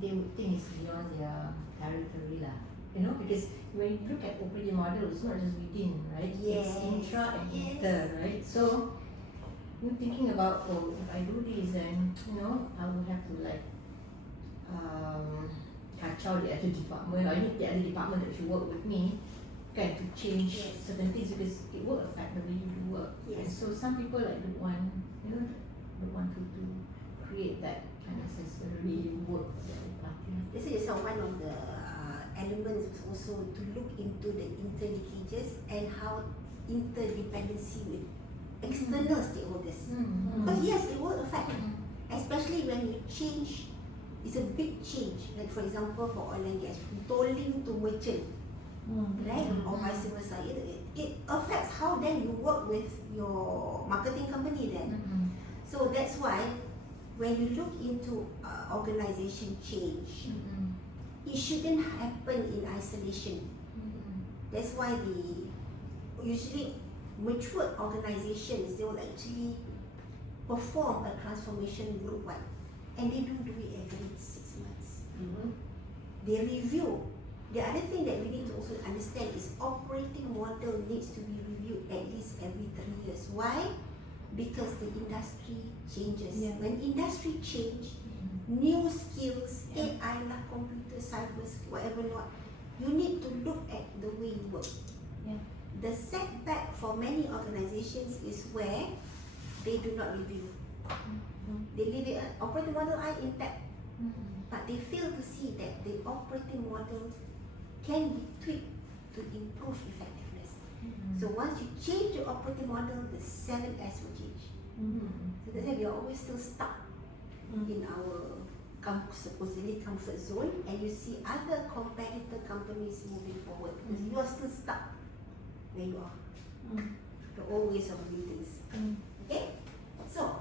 they would think it's beyond their territory lah. Because when you look at operating model, it's not just within, right? Yes. It's intra and Yes. inter, right? So you're thinking about, if I do this, then I will have to kacau the other department. I need the other department that should work with me, to change Yes. certain things because it will affect the way you do work. Yes. And so some people don't want to create that unnecessary work for the party. this is one of the elements is also to look into the interlinkages and how interdependency with external stakeholders. Because yes, it will affect, especially when you change. It's a big change. Like for example, for oil and gas, tolling to merchant, right? Or vice versa. It affects how then you work with your marketing company then. So that's why when you look into organization change, it shouldn't happen in isolation. That's why usually mature organizations, they will actually perform a transformation group wide, and they don't do it every 6 months. They review. The other thing that we need to also understand is operating model needs to be reviewed at least every 3 years. Why? Because the industry changes. Yeah. When industry change, new skills, AI lah, computer, cyber, whatever not, you need to look at the way you work. Yeah. The setback for many organizations is where they do not review. They leave it, operating model are intact, but they fail to see that the operating model can be tweaked to improve effectiveness. So once you change the operating model, the 7S will change. So that's why we are always still stuck in our supposedly comfort zone, and you see other competitor companies moving forward because you are still stuck where you are. The old ways of doing things. Okay? So,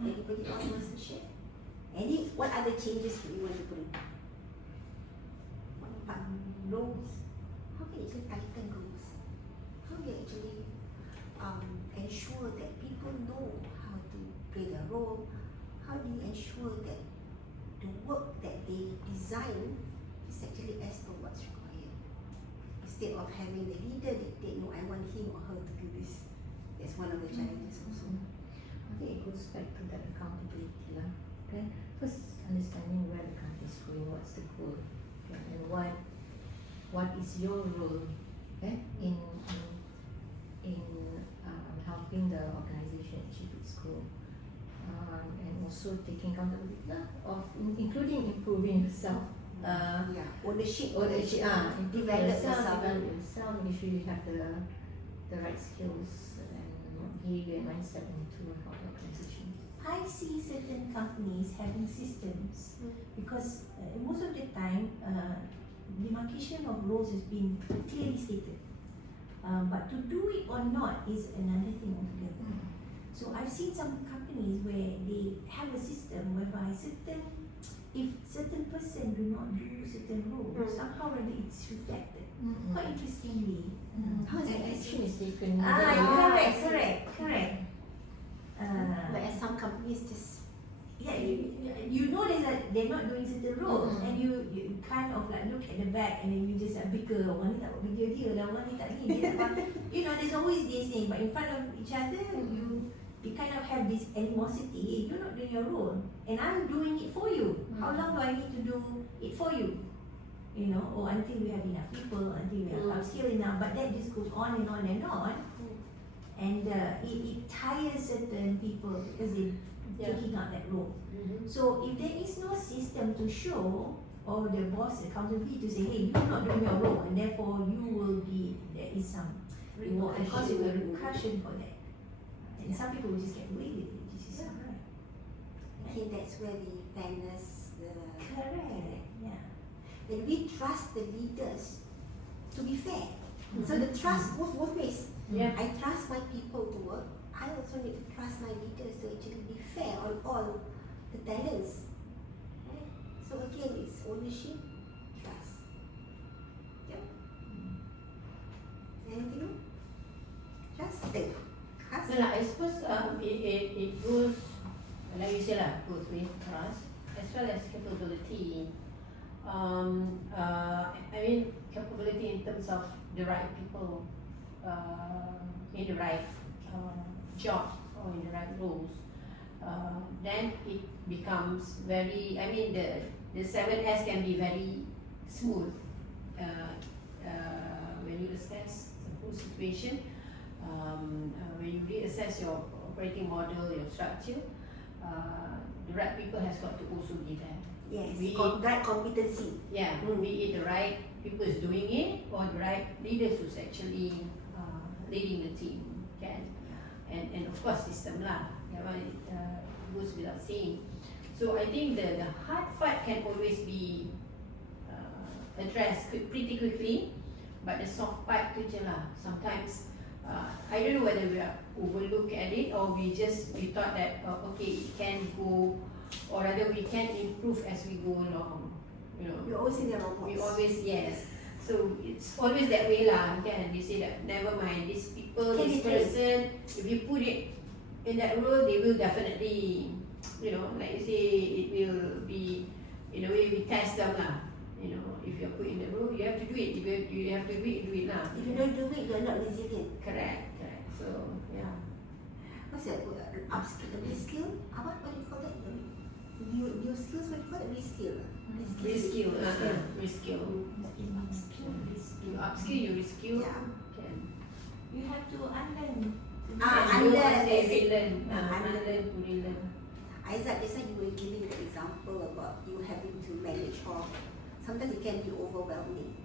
anybody else wants to share? What other changes do you want to bring? What about roles? How can you actually tighten roles? How do you actually ensure that people know how to play their role? How do you ensure that the work that they design is actually as per what's required? Instead of having the leader dictate, no, I want him or her to do this. That's one of the challenges also. I think it goes back to that accountability lah. Okay, first understanding where the company is going, what's the goal, and what is your role, in helping the organization achieve its goal. and also taking accountability including improving yourself. Yeah, ownership. Improve Develop yourself, yourself. develop yourself, make sure you have the right skills and behavior and mindset to help the organization. I see certain companies having systems because most of the time demarcation of roles has been clearly stated. But to do it or not is another thing altogether. So I've seen some companies where they have a system whereby if certain person do not do certain roles, somehow or other it's reflected. Quite interestingly. How is action is taken? Correct. Whereas some companies just You know they're not doing certain roles and you kind of like look at the back and then you just like bicker, orang ni tak buat kerja dia lah, orang ni tak ni, dia tak faham. There's always this thing, but in front of each other you kind of have this animosity. Hey, you're not doing your role and I'm doing it for you. How long do I need to do it for you? Or until we have enough people, until we have upskill enough, but that just goes on and on and on. And it tires certain people because they taking out that role. So if there is no system to show or the boss accountability to say, hey, you're not doing your role and therefore there is some reward and repercussion for that. And some people will just get away with it, which is not right. I think that's where the fairness, Correct. Yeah. when we trust the leaders to be fair. So the trust goes both ways. Yeah. I trust my people to work. I also need to trust my leaders to actually be fair on all the talents. Right? So again, it's ownership, trust. Yep. Anything else? Trust. Trust. No, I suppose it goes, like you said, goes with trust as well as capability. I mean, capability in terms of the right people in the right jobs or in the right roles. Then it becomes very, I mean, the 7S can be very smooth when you assess the whole situation. When you reassess your operating model, your structure, the right people has got to also be there. Yes, Right competency. Yeah, be it the right people is doing it or the right leaders who's actually leading the team. Can and of course system lah. That one goes without saying. So I think the hard part can always be addressed pretty quickly, but the soft part tu je lah. Sometimes I don't know whether we are overlook at it or we thought that okay, it can go, or rather we can improve as we go along. We always in the wrong box. We always, yes. So it's always that way lah. Can we say that never mind, these people, Can this be person, if you put it in that role, they will definitely, like you say, it will be, in a way we test them lah. If you're put in the role, you have to do it. If you have to do it lah. If you don't do it, you're not resilient. Correct. So yeah. What's that? Upskill, reskill? What do you call that? New skills, what do you call it? Reskill. Reskill. You upskill, you reskill. Yeah. Can. You have to unlearn. Relearn to relearn. Isaac, just like you were giving the example about you having to manage all. Sometimes it can be overwhelming.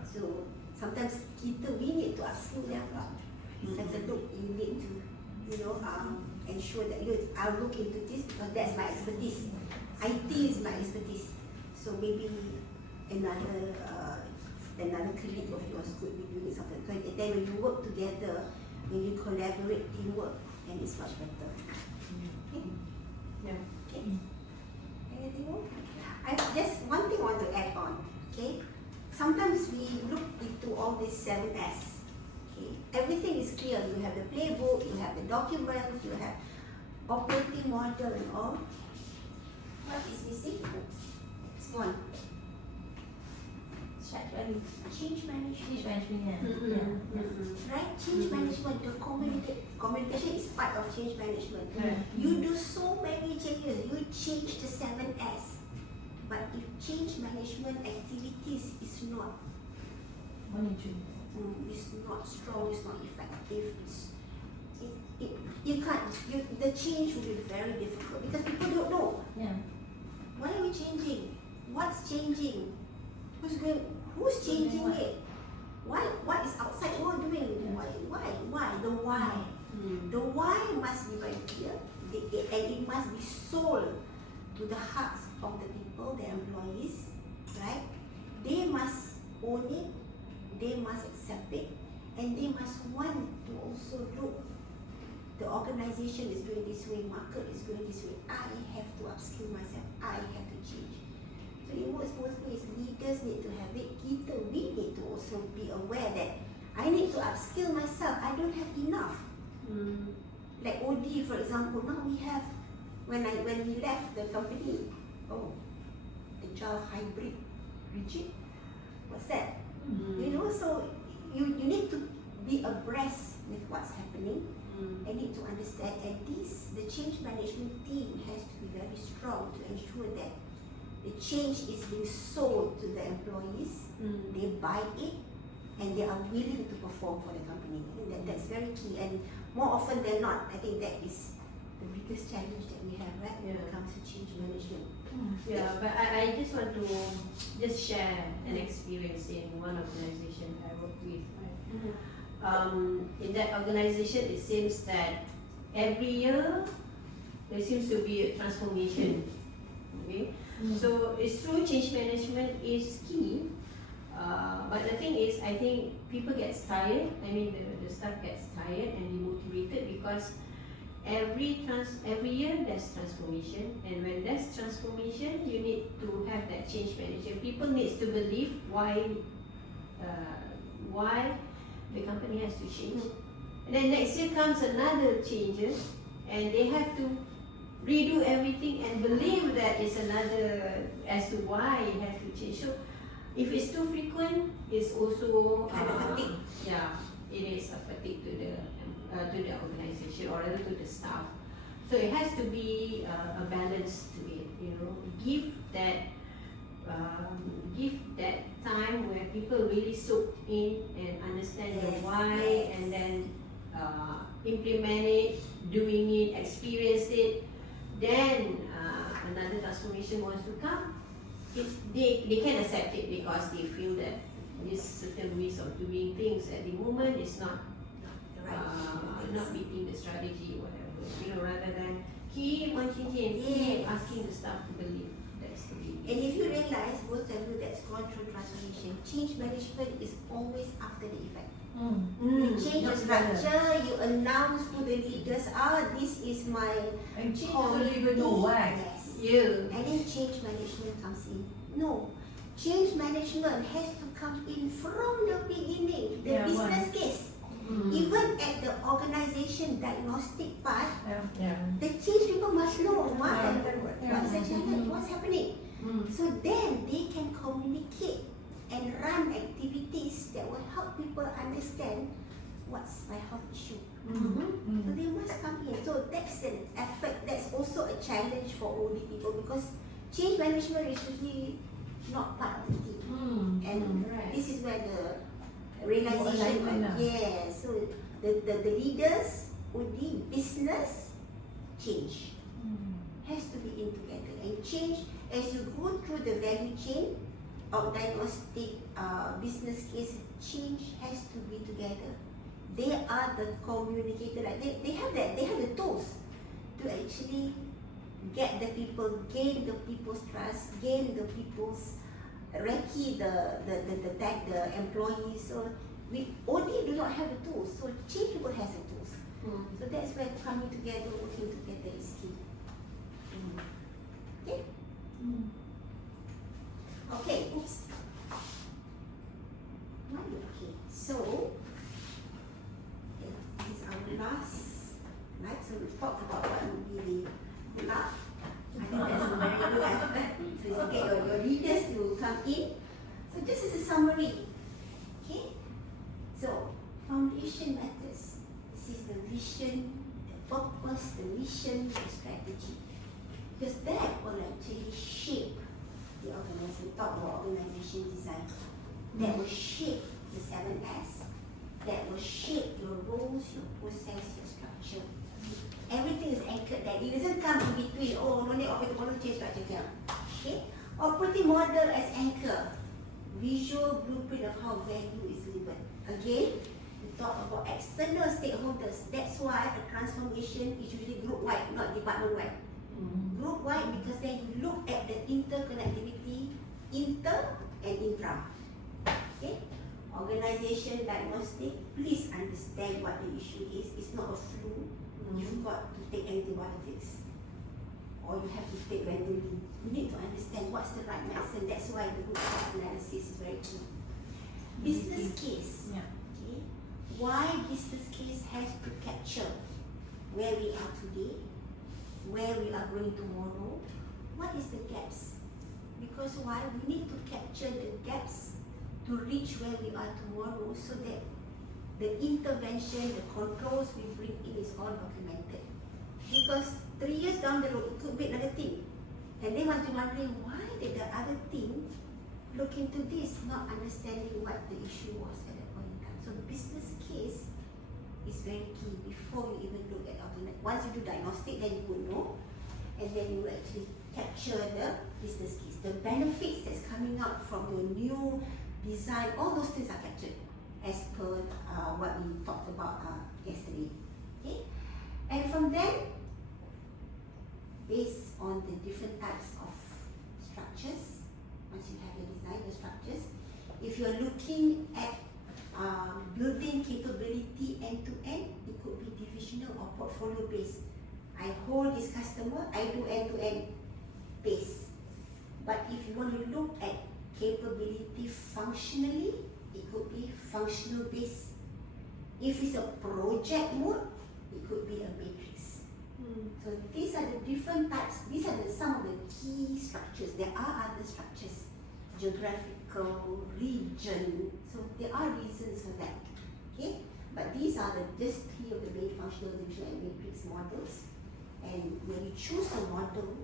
So sometimes we need to upskill them. Like, look, you need to, ensure that I'll look into this because that's my expertise. IT is my expertise. So maybe another colleague of yours could be doing something. And then when you work together, when you collaborate, teamwork, and it's much better. Okay? Yeah. Okay. Anything more? Just one thing I want to add on. Okay. Sometimes we look into all these 7S. Okay. Everything is clear. You have the playbook, you have the documents, you have operating model and all. What is missing? It's one. Change management. Right? Change management. The communication is part of change management. You do so many changes. You change the 7S. But if change management activities is not monitoring. It's not strong, it's not effective, the change will be very difficult because people don't know. Yeah. Why are we changing? What's changing? Who's changing what? it? What is outside world doing? Why? The why. Mm. The why must be very clear, and it must be sold to the hearts of the people, the employees, right? They must own it, they must accept it, and they must want to also look. The organization is going this way, market is going this way. I have to upskill myself. I have to change. So it works both ways. Leaders need to have it. We need to also be aware that I need to upskill myself. I don't have enough. Mm. Like OD, for example, now we have, when we left the company, agile, hybrid, rigid, what's that? Mm. You know, so you need to be abreast with what's happening. Mm. I need to understand, and the change management team has to be very strong to ensure that the change is being sold to the employees, Mm. they buy it, and they are willing to perform for the company. I think that's very key, and more often than not, I think that is the biggest challenge that we have, right, when it Yeah. comes to change management. Yeah, but I just want to just share an experience in one organization I worked with. Right? In that organization, it seems that every year there seems to be a transformation. Okay, so it's true, change management is key. But the thing is, I think people get tired. I mean, the staff gets tired and demotivated because every year there's transformation, and when there's transformation, you need to have that change management. People need to believe why the company has to change. And then next year comes another changes, and they have to redo everything and believe that it's another as to why it has to change. So if it's too frequent, it's also Kind of fatigue. Yeah, it is a fatigue to the organization or rather to the staff. So it has to be a balance to it. You know, give that time where people really soak in and understand the Yes, why, yes. and then implement it, doing it, experience it. Then another transformation wants to come. They can accept it because they feel that this certain ways of doing things at the moment is not meeting the strategy or whatever. You know, rather than keep on changing and keep Yes. asking the staff to believe that's the way. And if you realize, both of you that's gone through transformation, change management is always after the effect. You change the Not together. structure, you announce who the leaders are, this is my And change committee. doesn't even know why. Yes. Yeah. And then change management comes in. No, change management has to come in from the beginning, the Yeah, business why? case. Mm. Even at the organization diagnostic part, Yeah. the change people must know why, Yeah. what's the challenge, what's happening. Mm. So then they can communicate and run activities that will help people understand what's my health issue. Mm-hmm. So they must come in. So that's an effort. That's also a challenge for OD people because change management is really not part of the team. Mm. And Right. this is where the realization, Alignment lah. yeah. So the leaders would be business change has to be in together, and change as you go through the value chain of diagnostic business case, change has to be together. They are the communicator, like they have the tools to actually get the people, gain the people's trust, gain the people's recce the employees. So we only do not have the tools, so change people has the tools. Mm. So that's where coming together, working together is key. Okay? Okay, oops. Okay, so this is our last slide. So we've talked about what would be the lab. I think that's a very good effort. So it's okay, your leaders to come in. So just as a summary, okay? So foundation matters. This is the vision, the purpose, the mission, the strategy. Because that will actually shape the organization. We talk about organization design. That will shape the 7S. that will shape your roles, your process, your structure. Everything is anchored there. It doesn't come in between. Oh, no need operating model, change structure. Okay? Operating model as anchor. Visual blueprint of how value is delivered. Again, we talk about external stakeholders. That's why a transformation is usually group-wide, not department-wide. Group-wide because then you look at the interconnectivity, inter and intra. Okay? Organization diagnostic, please understand what the issue is. It's not a flu. You've got to take antibiotics. Or you have to take randomly. You need to understand what's the right medicine. That's why the root cause analysis is very key. Business case. Yeah. Okay? Why business case has to capture where we are today, where we are going tomorrow, what is the gaps? Because why? We need to capture the gaps to reach where we are tomorrow so that the intervention, the controls we bring in is all documented. Because 3 years down the road, it could be another thing. And they want to wondering why did the other team look into this, not understanding what the issue was at that point in time. So the business case is very key before you even look at alternate. Once you do diagnostic, then you would know, and then you will actually capture the business case. The benefits that's coming out from your new design, all those things are captured as per what we talked about yesterday. Okay, and from then, based on the different types of structures, once you have your design, your structures, if you are looking at building capability end to end, it could be divisional or portfolio based. I hold this customer, I do end to end base. But if you want to look at capability functionally, it could be functional based. If it's a project mode, it could be a matrix. So these are the different types. These are some of the key structures. There are other structures, geographical, region. So there are reasons for that. Okay, but these are just three of the main functional, divisional, and matrix models. And when you choose a model,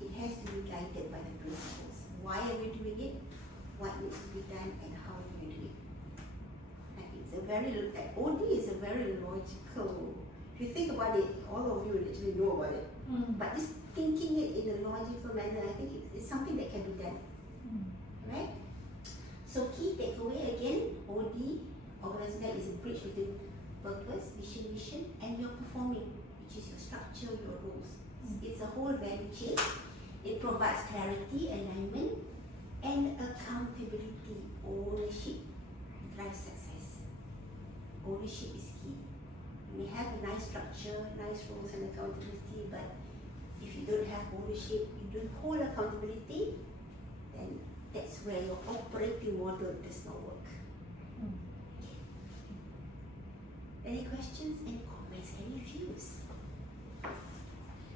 it has to be guided by the principles. Why are we doing it? What needs to be done, and how do we do it? And it's a very OD is a very logical. If you think about it, all of you will actually know about it. But just thinking it in a logical manner, I think it's something that can be done. Right? So key takeaway again, OD, organization is a bridge between purpose, vision, and your performing, which is your structure, your roles. It's a whole value chain. It provides clarity, alignment, and accountability. Ownership drives success. Ownership is key. We have a nice structure, nice roles and accountability, but if you don't have ownership, you don't hold accountability, then that's where your operating model does not work. Any questions, any comments, any views?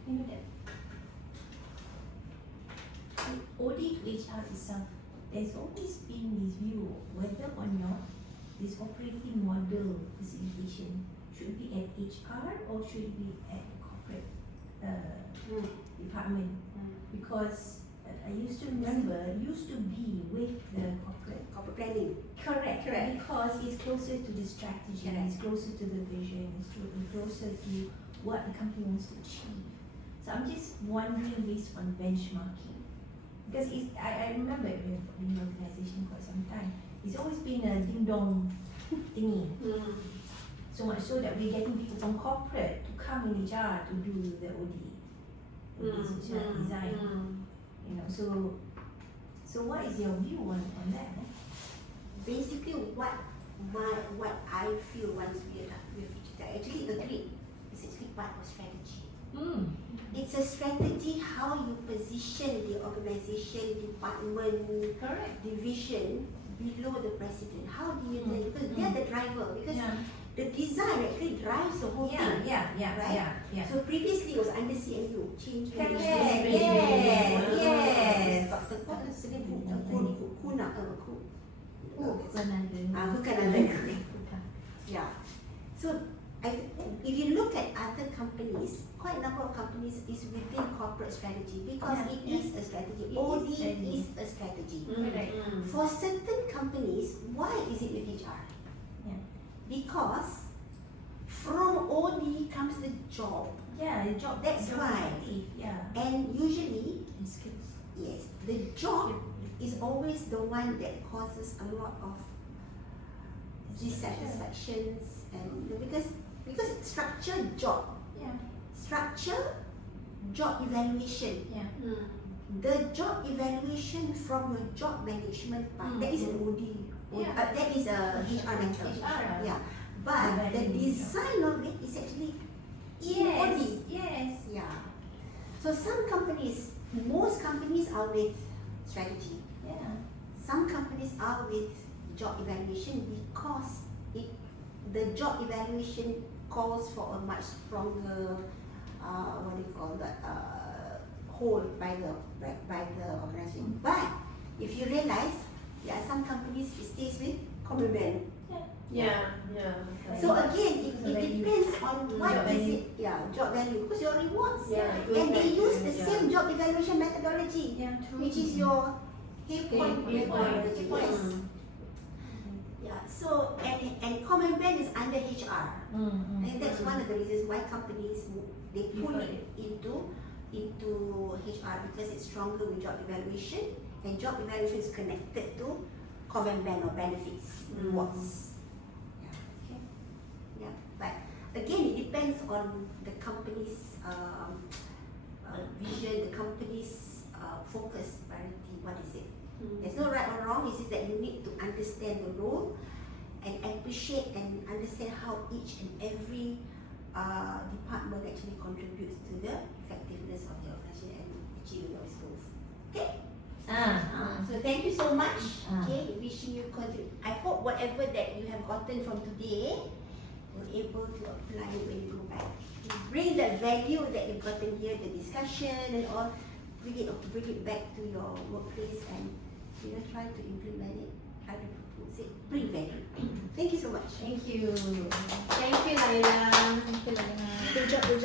You know that in OD to HR itself, there's always been this view whether or not this operating model facilitation should be at HR or should it be at the corporate department. Because I used to remember, used to be with the corporate Planning. Correct. Correct. Because it's closer to the strategy, Correct. it's closer to the vision, it's closer to what the company wants to achieve. So I'm just wondering based on benchmarking. Because I remember we have been in the organization for some time. It's always been a ding dong thingy. So much so that we're getting people from corporate to come in HR to do the OD, design. You know, so what is your view on that? Basically, what I feel once we actually agree, is actually part of strategy. It's a strategy how you position the organization, department, Correct. division below the president. How do you do it? Because they're the driver. Because the design actually drives the whole thing. Yeah. So previously it was under CMU, change Correct. management. Yes. Dr. What is the name? Yeah. So if you look at other companies, quite a number of companies is within corporate strategy because it is a strategy. OD is a strategy. Correct. For certain companies, why is it with HR? because from OD comes the job, Yeah, the job. That's job why. objective, yeah. and usually, And skills. yes, the job is always the one that causes a lot of dissatisfactions, and because structure job, Yeah. structure job evaluation. Yeah. The job evaluation from your job management part, that is an OD. Yeah. That is a HR matter. HR. Yeah. But the Evaluation. design of it is actually in Yes. OD. Yes. Yeah. So some companies, most companies are with strategy. Yeah. Some companies are with job evaluation because the job evaluation calls for a much stronger, what do you call that, hold by the organization. But if you realize, there are some companies it stays with common man. Yeah. So again, it Value. depends on what Job is value. it. Yeah, job value, because your rewards. Yeah, And they use the same job evaluation methodology, Yeah, true. which is your point Hay point. methodology. Yes. Yeah. So and common band is under HR, and that's one of the reasons why companies they pull it into HR, because it's stronger with job evaluation, and job evaluation is connected to common band or benefits, rewards. Yeah. Yeah. But again, it depends on the company's vision, the company's focus, priority. What is it? There's no right or wrong. It's just that you need to understand the role and appreciate and understand how each and every department actually contributes to the effectiveness of the organization and achieving of its goals. Okay? So thank you so much. Okay, wishing you I hope whatever that you have gotten from today, you're able to apply when you go back. Bring the value that you've gotten here, the discussion and all, bring it back to your workplace and try to implement it, try to propose it, bring value. Thank you so much. Thank you. Thank you, Laila. Thank you, Lana. Good job.